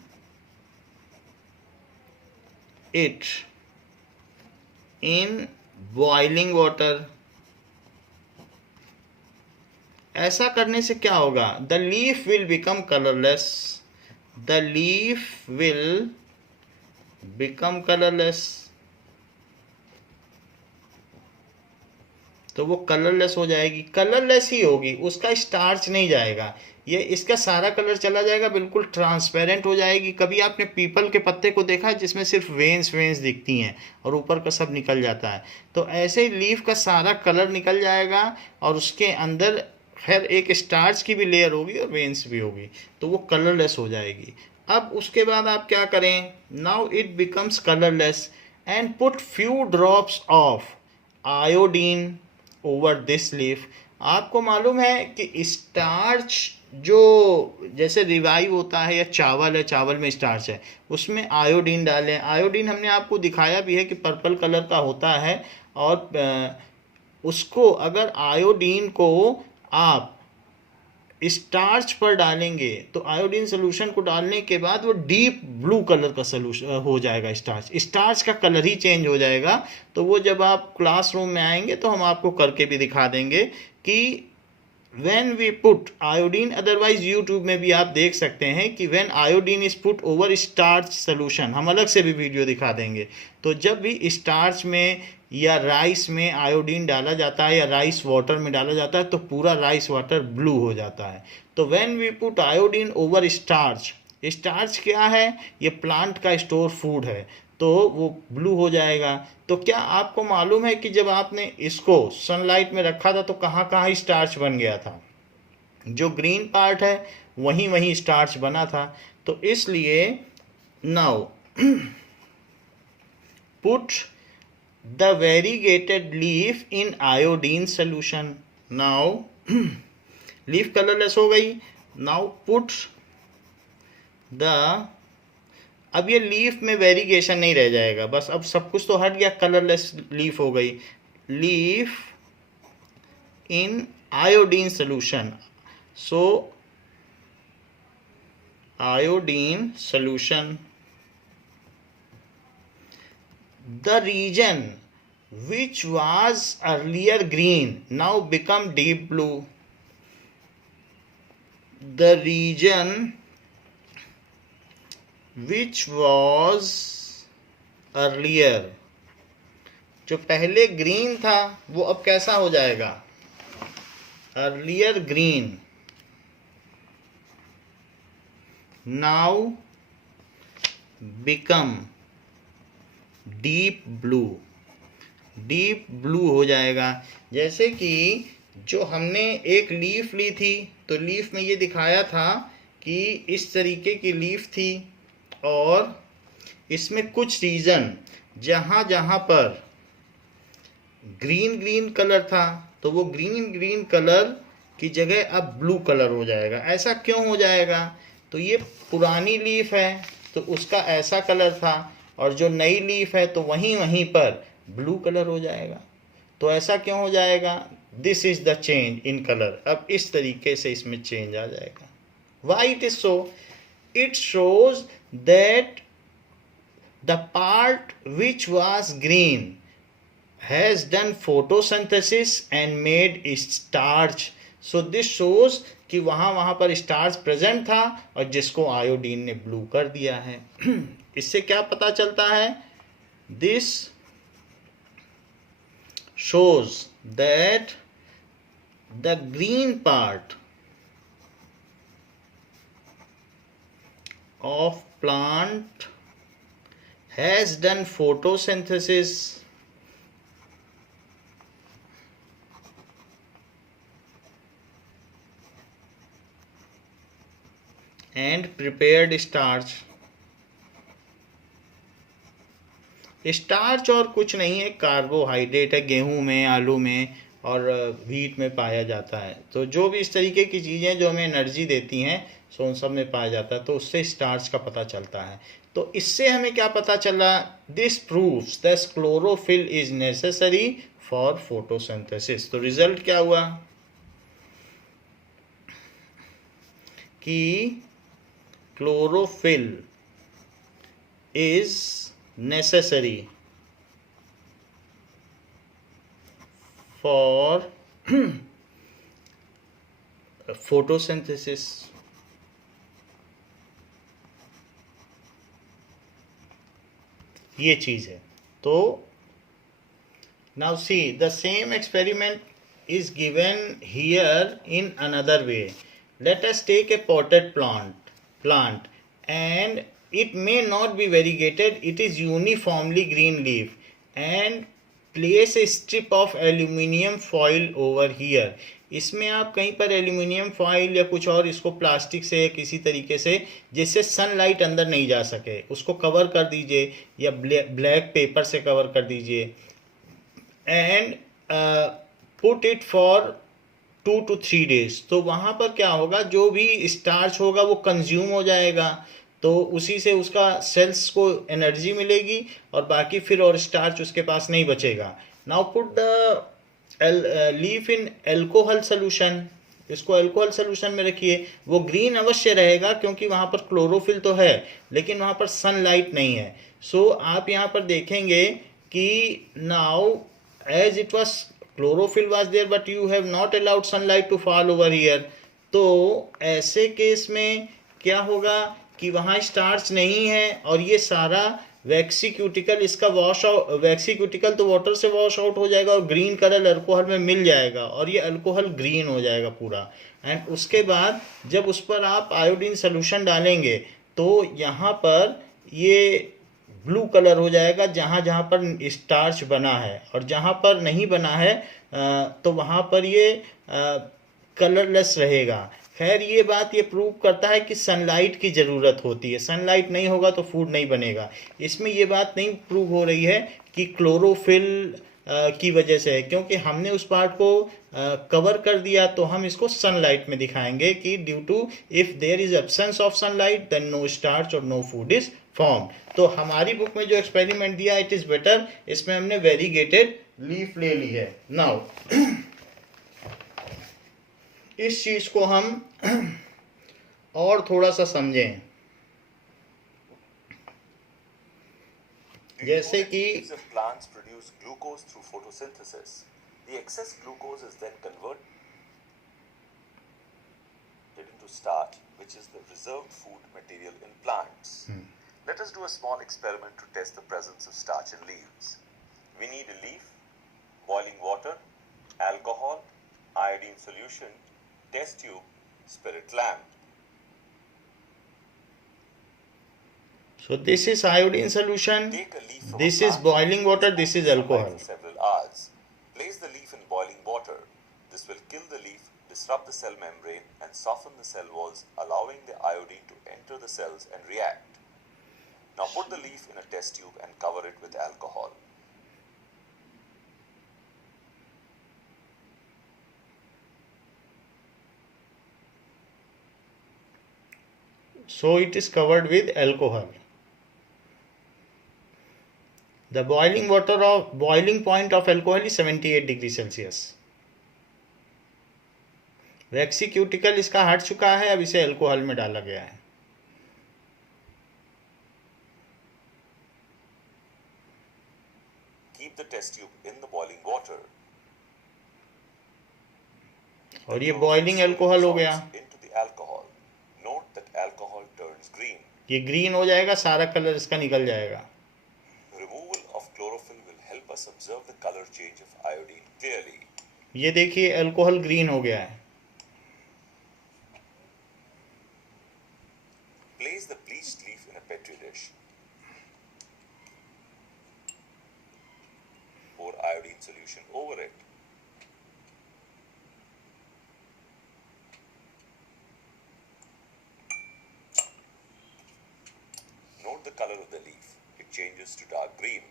it in boiling water। ऐसा करने से क्या होगा? The leaf will become colorless। The leaf will become colorless। तो वो कलरलेस हो जाएगी, कलरलेस ही होगी, उसका स्टार्च नहीं जाएगा, ये इसका सारा कलर चला जाएगा, बिल्कुल ट्रांसपेरेंट हो जाएगी। कभी आपने पीपल के पत्ते को देखा है जिसमें सिर्फ वेन्स दिखती हैं और ऊपर का सब निकल जाता है? तो ऐसे ही लीफ का सारा कलर निकल जाएगा और उसके अंदर खैर एक स्टार्च की भी लेयर होगी और वेन्स भी होगी, तो वो कलरलेस हो जाएगी। अब उसके बाद आप क्या करें? Now it becomes colourless and put few drops of iodine over this leaf. आपको मालूम है कि स्टार्च जो जैसे रिवाइव होता है या चावल है, चावल में स्टार्च है, उसमें आयोडीन डालें। आयोडीन हमने आपको दिखाया भी है कि पर्पल कलर का होता है, और उसको अगर आयोडीन को आप स्टार्च पर डालेंगे तो आयोडीन सोल्यूशन को डालने के बाद वो डीप ब्लू कलर का सोल्यूशन हो जाएगा। स्टार्च का कलर ही चेंज हो जाएगा। तो वो जब आप क्लासरूम में आएंगे तो हम आपको करके भी दिखा देंगे कि when we put iodine, otherwise YouTube में भी आप देख सकते हैं कि when iodine is put over starch solution, हम अलग से भी वीडियो दिखा देंगे। तो जब भी स्टार्च में या राइस में आयोडीन डाला जाता है या राइस वाटर में डाला जाता है तो पूरा राइस वाटर ब्लू हो जाता है। तो when we put iodine over starch, starch क्या है? ये प्लांट का स्टोर फूड है, तो वो ब्लू हो जाएगा। तो क्या आपको मालूम है कि जब आपने इसको सनलाइट में रखा था तो कहाँ कहाँ स्टार्च बन गया था? जो ग्रीन पार्ट है वहीं वहीं स्टार्च बना था। तो इसलिए now put the variegated leaf in iodine solution. Now leaf colourless हो गई। नाउ पुट द, अब ये लीफ में वेरिएशन नहीं रह जाएगा, बस अब सब कुछ तो हट गया, कलरलेस लीफ हो गई। Leaf in iodine solution. So iodine solution, the region which was earlier green now become deep blue। The region which was earlier, जो पहले ग्रीन था वो अब कैसा हो जाएगा? Earlier green, now become deep blue. Deep blue हो जाएगा। जैसे कि जो हमने एक लीफ ली थी तो लीफ में ये दिखाया था कि इस तरीके की लीफ थी और इसमें कुछ रीजन जहाँ जहाँ पर ग्रीन ग्रीन कलर था तो वो ग्रीन ग्रीन कलर की जगह अब ब्लू कलर हो जाएगा। ऐसा क्यों हो जाएगा? तो ये पुरानी लीफ है तो उसका ऐसा कलर था, और जो नई लीफ है तो वहीं वहीं पर ब्लू कलर हो जाएगा। तो ऐसा क्यों हो जाएगा? This is the change in colour. अब इस तरीके से इसमें चेंज आ जाएगा। Why it is so? It shows that the part which was green has done photosynthesis and made starch. So this shows कि वहाँ पर स्टार्च प्रेजेंट था और जिसको आयोडीन ने ब्लू कर दिया है। इससे क्या पता चलता है? This shows that the green part of plant has done photosynthesis and prepared starch. Starch और कुछ नहीं है, कार्बोहाइड्रेट है, गेहूं में, आलू में और व्हीट में पाया जाता है। तो जो भी इस तरीके की चीज़ें जो हमें एनर्जी देती हैं सो उन सब में पाया जाता है, तो उससे स्टार्च का पता चलता है। तो इससे हमें क्या पता चला? This proves that chlorophyll is necessary for photosynthesis. तो रिजल्ट क्या हुआ कि chlorophyll is necessary for photosynthesis. ये चीज है। तो now see the same experiment is given here in another way. Let us take a potted plant and it may not be variegated, it is uniformly green leaf, and place a strip of aluminium foil over here. इसमें आप कहीं पर एल्यूमिनियम फॉइल या कुछ और इसको प्लास्टिक से किसी तरीके से जिससे सनलाइट अंदर नहीं जा सके उसको कवर कर दीजिए, या ब्लैक पेपर से कवर कर दीजिए, and put it for 2 to 3 days। तो वहाँ पर क्या होगा, जो भी स्टार्च होगा वो कंज्यूम हो जाएगा, तो उसी से उसका सेल्स को एनर्जी मिलेगी और बाकी फिर और स्टार्च उसके पास नहीं बचेगा। Now put the leaf in alcohol solution. इसको अल्कोहल सोल्यूशन में रखिए, वो ग्रीन अवश्य रहेगा क्योंकि वहाँ पर क्लोरोफिल तो है लेकिन वहाँ पर सनलाइट नहीं है। सो आप यहाँ पर देखेंगे कि now as it was chlorophyll was there but you have not allowed sunlight to fall over here. तो ऐसे केस में क्या होगा कि वहाँ स्टार्च नहीं है और ये सारा वैक्सीक्यूटिकल इसका वॉश आउट, वैक्सीक्यूटिकल तो वाटर से वॉश आउट हो जाएगा और ग्रीन कलर अल्कोहल में मिल जाएगा और ये अल्कोहल ग्रीन हो जाएगा पूरा। एंड उसके बाद जब उस पर आप आयोडीन सोल्यूशन डालेंगे तो यहाँ पर ये ब्लू कलर हो जाएगा जहाँ जहाँ पर स्टार्च बना है, और जहाँ पर नहीं बना है तो वहाँ पर ये कलरलेस रहेगा। खैर ये बात ये प्रूव करता है कि सनलाइट की ज़रूरत होती है, सनलाइट नहीं होगा तो फूड नहीं बनेगा। इसमें ये बात नहीं प्रूव हो रही है कि क्लोरोफिल की वजह से है, क्योंकि हमने उस पार्ट को कवर कर दिया, तो हम इसको सनलाइट में दिखाएंगे कि due to if there is absence of sunlight then no starch और नो फूड इज फॉर्म। तो हमारी बुक में जो एक्सपेरिमेंट दिया इट इज बेटर, इसमें हमने वेरीगेटेड लीफ ले ली है। नाउ इस चीज को हम और थोड़ा सा समझें, जैसे कि leaves of plants produce glucose through photosynthesis. The excess glucose is then converted into starch, which is the reserved food material in plants. Let us do a small experiment to test the presence of starch in leaves. We need a leaf, boiling water, alcohol, iodine solution, test tube, spirit lamp. so this is iodine solution, Take a leaf from this a is plant, boiling water, this is sunlight alcohol. for several hours. Place the leaf in boiling water. This will kill the leaf, disrupt the cell membrane, and soften the cell walls, allowing the iodine to enter the cells and react. Now put the leaf in a test tube and cover it with alcohol. So it is covered with alcohol. The boiling point of alcohol is 78 degree Celsius. वैक्सीक्यूटिकल इसका हट चुका है, अब इसे अल्कोहल में डाला गया है। the test tube in the boiling water. और ये बॉइलिंग अल्कोहल हो गया, Into the alcohol. Note that alcohol turns green. ये ग्रीन हो जाएगा, सारा कलर इसका निकल जाएगा. Removal of chlorophyll will help us observe the color change of iodine clearly. ये देखिए अल्कोहल ग्रीन हो गया है. Place the bleached leaf in a petri dish. Pour iodine solution over it. Note the color of the leaf. It changes to dark green.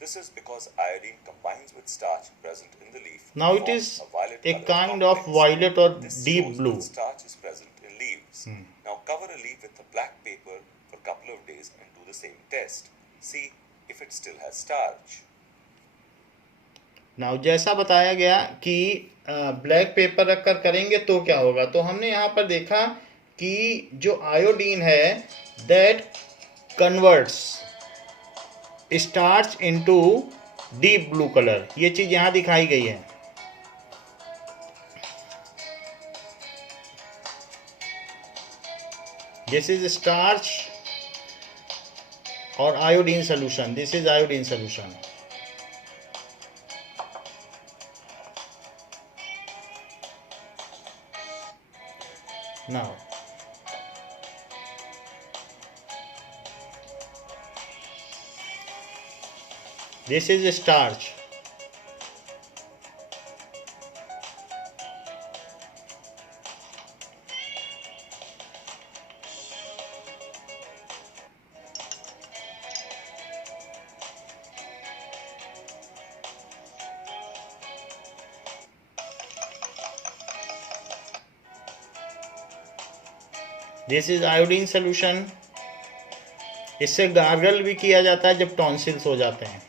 This is because iodine combines with starch present in the leaf. Now it forms is violet a colored kind of complex. violet or This deep shows blue. that starch is present in leaves. Now cover a leaf with a black paper for a couple of days and do the same test. See if it still has starch. Now जैसा बताया गया कि ब्लैक पेपर रखकर करेंगे तो क्या होगा, तो हमने यहाँ पर देखा कि जो आयोडीन है that converts starch into deep blue colour. ये चीज यहाँ दिखाई गई है. दिस इज स्टार्च और iodine solution. This is iodine solution. Now this is starch. This is iodine solution. इससे गार्गल भी किया जाता है जब टॉन्सिल्स हो जाते हैं.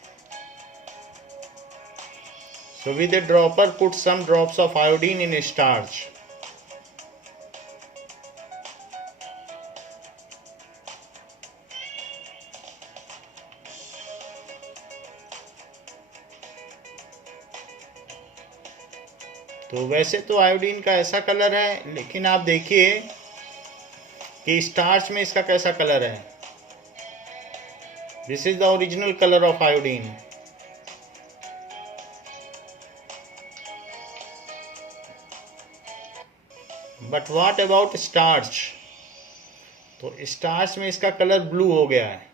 So with a dropper put some drops of iodine in starch. तो वैसे तो आयोडीन का ऐसा कलर है, लेकिन आप देखिए कि स्टार्च में इसका कैसा कलर है. This is the original colour of iodine. But what about starch? तो स्टार्च में इसका कलर ब्लू हो गया है.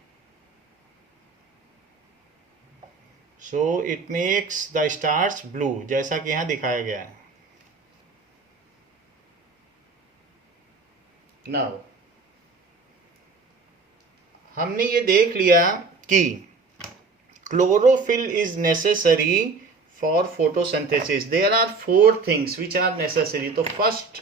So it makes the starch blue, जैसा कि यहां दिखाया गया है. नाउ हमने ये देख लिया कि chlorophyll is necessary for photosynthesis. There are 4 things which are necessary. तो first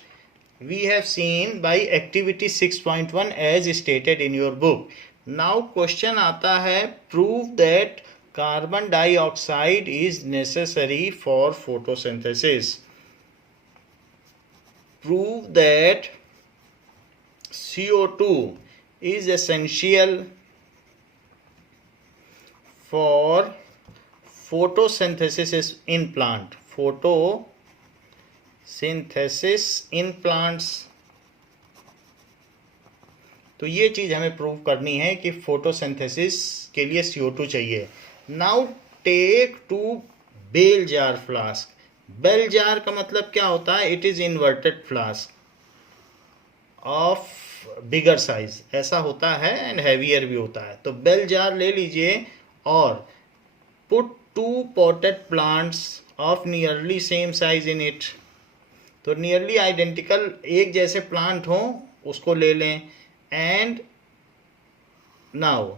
we have seen by activity 6.1 as stated in your book. Now question आता है, prove that carbon dioxide is necessary for photosynthesis. Prove that CO2 is essential for photosynthesis in plant. Photosynthesis in plants. तो ये चीज हमें प्रूव करनी है कि फोटोसिंथेसिस के लिए CO2 चाहिए. Now take 2 bell jar flask. Bell jar का मतलब क्या होता है? It is inverted flask of bigger size. ऐसा होता है एंड हैवियर भी होता है. तो बेल जार ले लीजिए और put 2 potted plants of nearly same size in it. तो नियरली आइडेंटिकल एक जैसे प्लांट हो उसको ले लें. एंड नाउ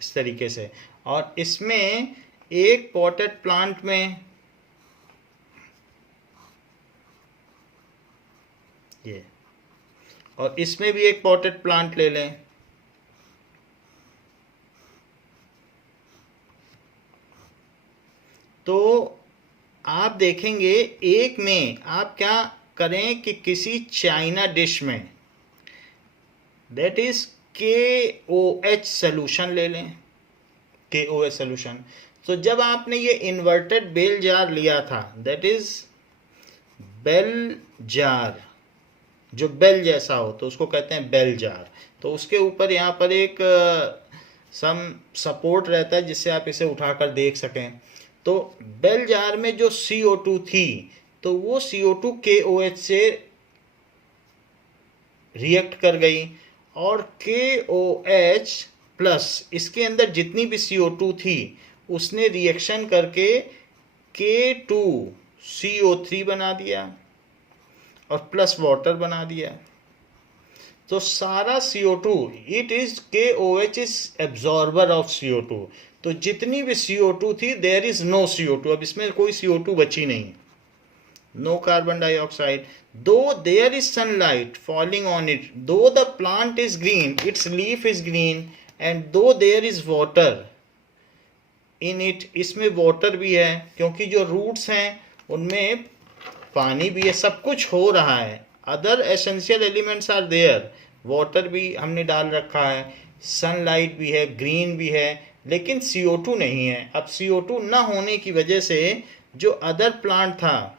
इस तरीके से, और इसमें एक पॉटेड प्लांट में ये, और इसमें भी एक पॉटेड प्लांट ले लें. तो आप देखेंगे एक में आप क्या करें कि किसी चाइना डिश में दैट इज KOH सोल्यूशन ले लें. KOH solution. तो जब आपने ये inverted bell jar लिया था, that is bell jar, जो बेल जैसा हो तो उसको कहते हैं बेल जार. तो उसके ऊपर यहाँ पर एक सम सपोर्ट रहता है जिससे आप इसे उठाकर देख सकें. तो बेल जार में जो CO2 थी तो वो CO2 KOH से रिएक्ट कर गई और KOH प्लस इसके अंदर जितनी भी CO2 थी उसने रिएक्शन करके K2CO3 बना दिया और प्लस वाटर बना दिया. तो सारा CO2, it is KOH is absorber of CO2. तो जितनी भी CO2 थी देयर इज नो CO2. अब इसमें कोई CO2 बची नहीं. No carbon dioxide. Though there is sunlight falling on it, though the plant is green, its leaf is green, and though there is water in it. इसमें वाटर भी है क्योंकि जो रूट्स हैं उनमें पानी भी है, सब कुछ हो रहा है. Other essential elements are there, water भी हमने डाल रखा है, सनलाइट भी है, ग्रीन भी है, लेकिन CO2 नहीं है. अब CO2 ना होने की वजह से जो अदर प्लांट था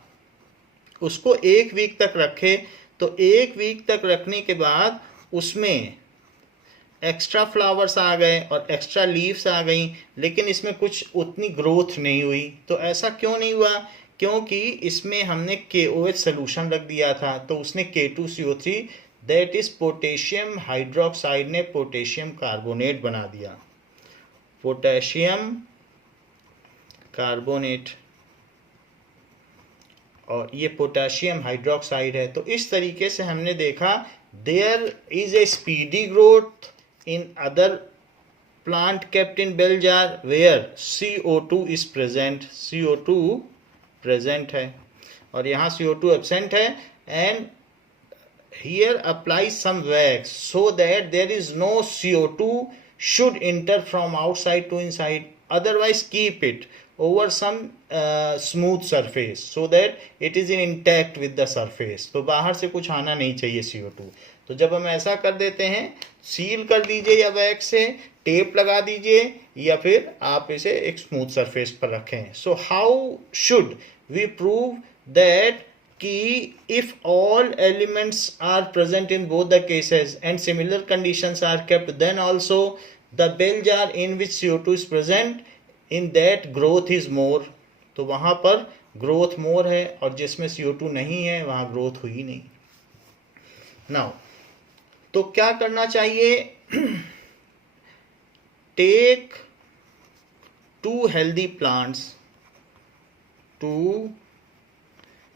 उसको 1 वीक तक रखे. तो 1 वीक तक रखने के बाद उसमें एक्स्ट्रा फ्लावर्स आ गए और एक्स्ट्रा लीव्स आ गई, लेकिन इसमें कुछ उतनी ग्रोथ नहीं हुई. तो ऐसा क्यों नहीं हुआ? क्योंकि इसमें हमने KOH सोल्यूशन रख दिया था. तो उसने K2CO3 that is potassium hydroxide ने पोटेशियम कार्बोनेट बना दिया. पोटेशियम कार्बोनेट और ये पोटेशियम हाइड्रोक्साइड है. तो इस तरीके से हमने देखा there is a speedy growth in other plant kept in bell jar where CO2 is present. CO2 present है और यहाँ CO2 absent है. And here apply some wax so that there is no CO2 should enter from outside to inside. Otherwise keep it over some smooth surface so that it is in intact with the surface. तो बाहर से कुछ आना नहीं चाहिए CO2. तो जब हम ऐसा कर देते हैं, सील कर दीजिए या वैक्स से टेप लगा दीजिए या फिर आप इसे एक स्मूथ सरफेस पर रखें. So how should we prove that कि if all elements are present in both the cases and similar conditions are kept, then also the bell jar in which CO2 is present, in that growth is more. तो वहाँ पर ग्रोथ मोर है और जिसमें CO2 नहीं है वहाँ ग्रोथ हुई नहीं. नाउ तो क्या करना चाहिए? Take 2 healthy plants, 2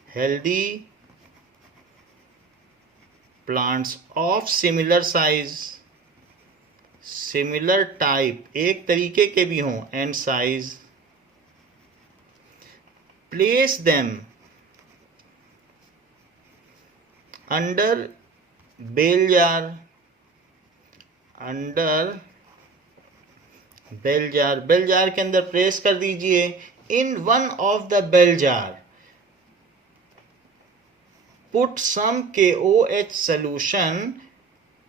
healthy plants of similar size, similar type, एक तरीके के भी हों, and size. Place them under bell jar, under bell jar. Bell jar के अंदर प्रेस कर दीजिए. In one of the bell jar put some KOH solution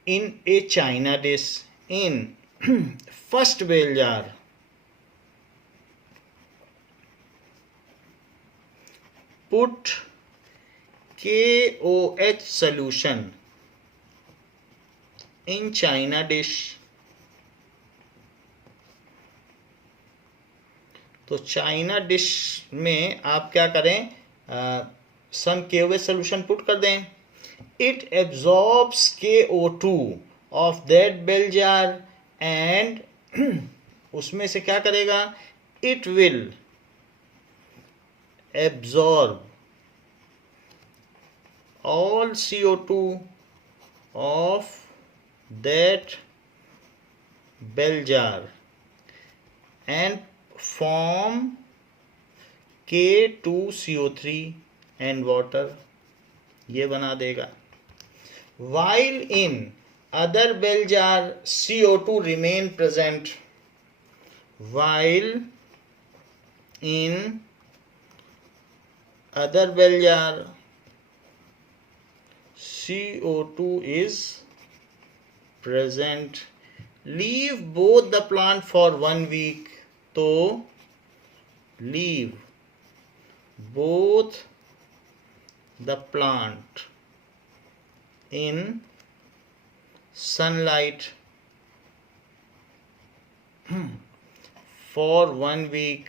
in a china dish. In first bell jar put KOH solution in china dish. तो चाइना डिश में आप क्या करें? सम KOH सोल्यूशन पुट कर दें. It absorbs KO2 of that bell jar and उसमें से क्या करेगा? It will absorb all CO2 of that bell jar and form K2CO3 and water. ये बना देगा. While in other bell jar CO2 remain present. While in other bell jar CO2 is present. Leave both the plant for 1 week. तो leave both the plant in sunlight for 1 week.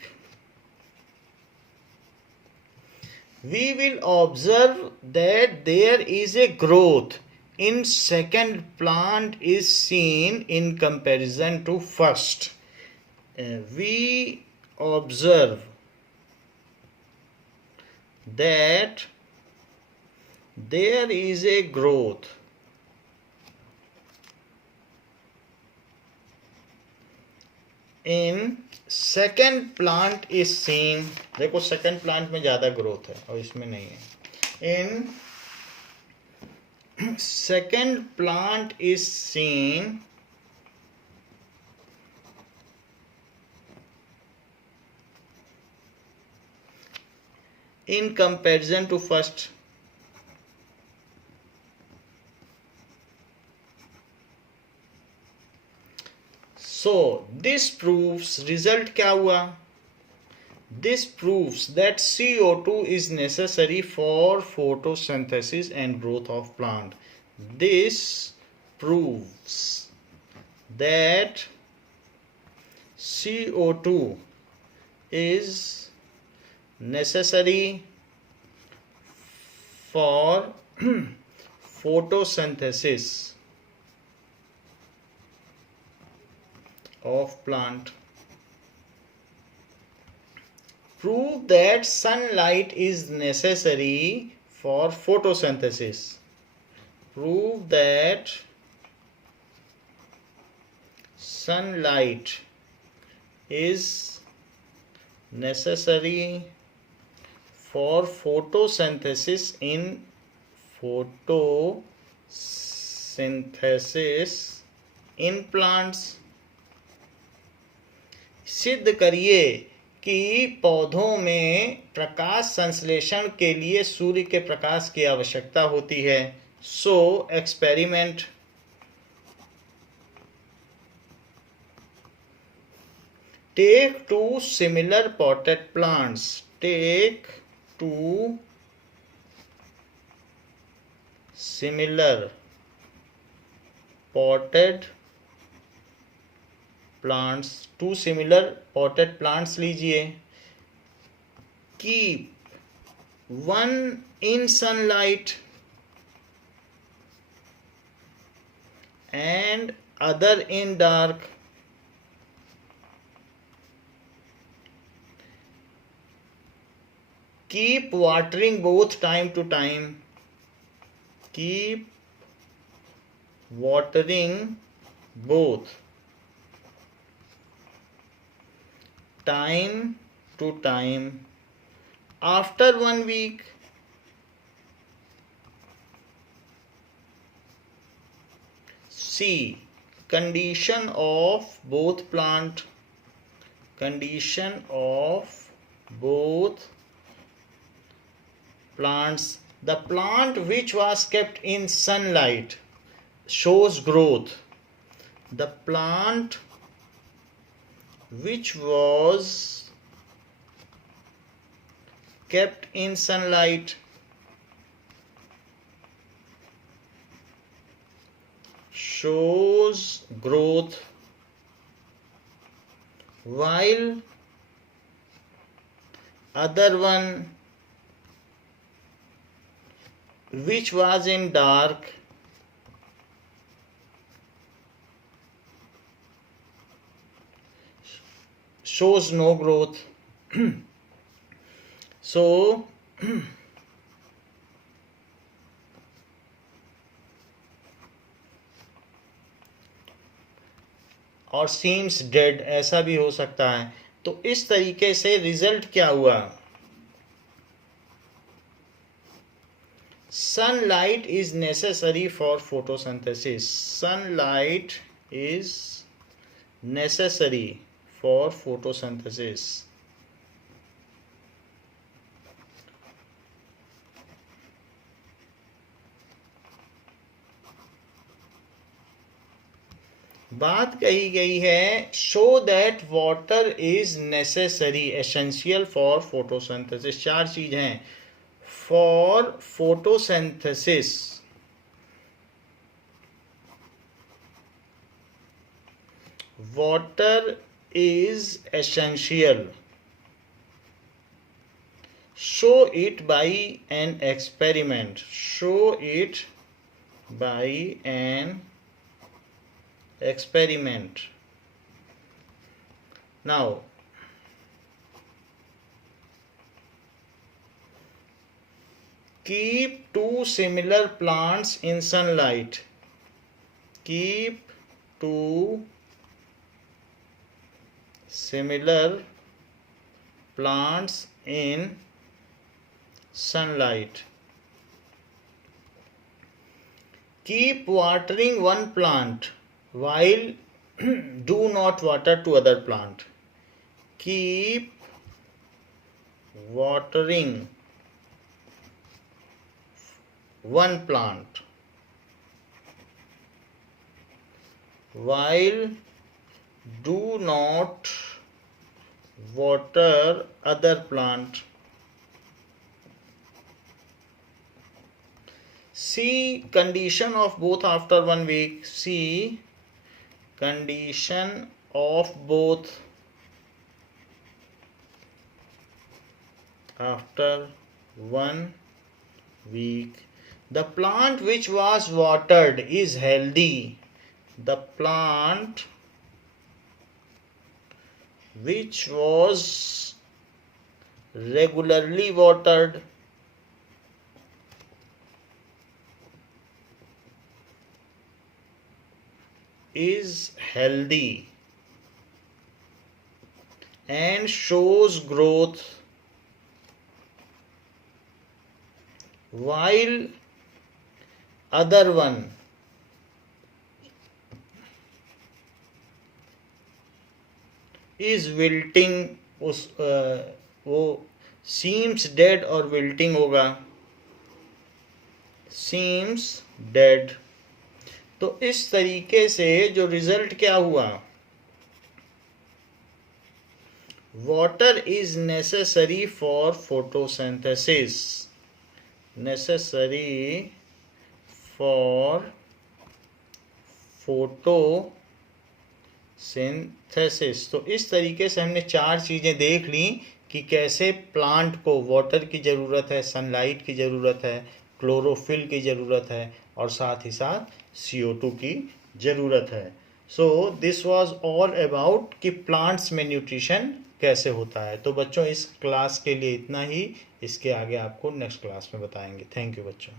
We will observe that there is a growth in second plant is seen in comparison to first. We observe that there is a growth in second plant is seen. देखो second plant में ज़्यादा growth है और इसमें नहीं है. In second plant is seen in comparison to first. So this proves, result क्या हुआ? This proves that CO2 is necessary for photosynthesis and growth of plant. This proves that CO2 is necessary for photosynthesis of plant. Prove that sunlight is necessary for photosynthesis. Prove that sunlight is necessary for photosynthesis in plants. सिद्ध करिए कि पौधों में प्रकाश संश्लेषण के लिए सूर्य के प्रकाश की आवश्यकता होती है. So experiment. Take 2 similar potted plants. Take 2 similar potted plants. 2 similar potted plants लीजिए. Keep one in sunlight and other in dark. Keep watering both time to time. Keep watering both time to time. After 1 week, see condition of both plant. Condition of both plants. The plant which was kept in sunlight shows growth. The plant which was kept in sunlight shows growth, while other one which was in dark shows no growth. So और seems dead ऐसा भी हो सकता है. तो इस तरीके से रिजल्ट क्या हुआ? Sunlight is necessary for photosynthesis. Sunlight is necessary for photosynthesis. बात कही गई है show that water is necessary essential for photosynthesis. 4 चीज हैं for photosynthesis. Water is essential. Show it by an experiment. Show it by an experiment. Now, keep 2 similar plants in sunlight. Keep 2 similar plants in sunlight. Keep watering one plant while do not water to other plant. Keep watering one plant while do not water other plant. See condition of both after 1 week. See condition of both after 1 week. The plant which was watered is healthy. The plant which was regularly watered is healthy and shows growth, while other one is wilting. वो seems dead और wilting होगा, seems dead। तो इस तरीके से जो रिजल्ट क्या हुआ, water is necessary for photosynthesis, necessary for photosynthesis. तो इस तरीके से हमने 4 चीज़ें देख ली कि कैसे प्लांट को वाटर की ज़रूरत है, सनलाइट की ज़रूरत है, क्लोरोफिल की ज़रूरत है और साथ ही साथ CO2 की ज़रूरत है। So this was all about कि प्लांट्स में न्यूट्रिशन कैसे होता है। तो बच्चों इस क्लास के लिए इतना ही, इसके आगे आपको नेक्स्ट क्लास में बताएंगे। थैंक यू बच्चों।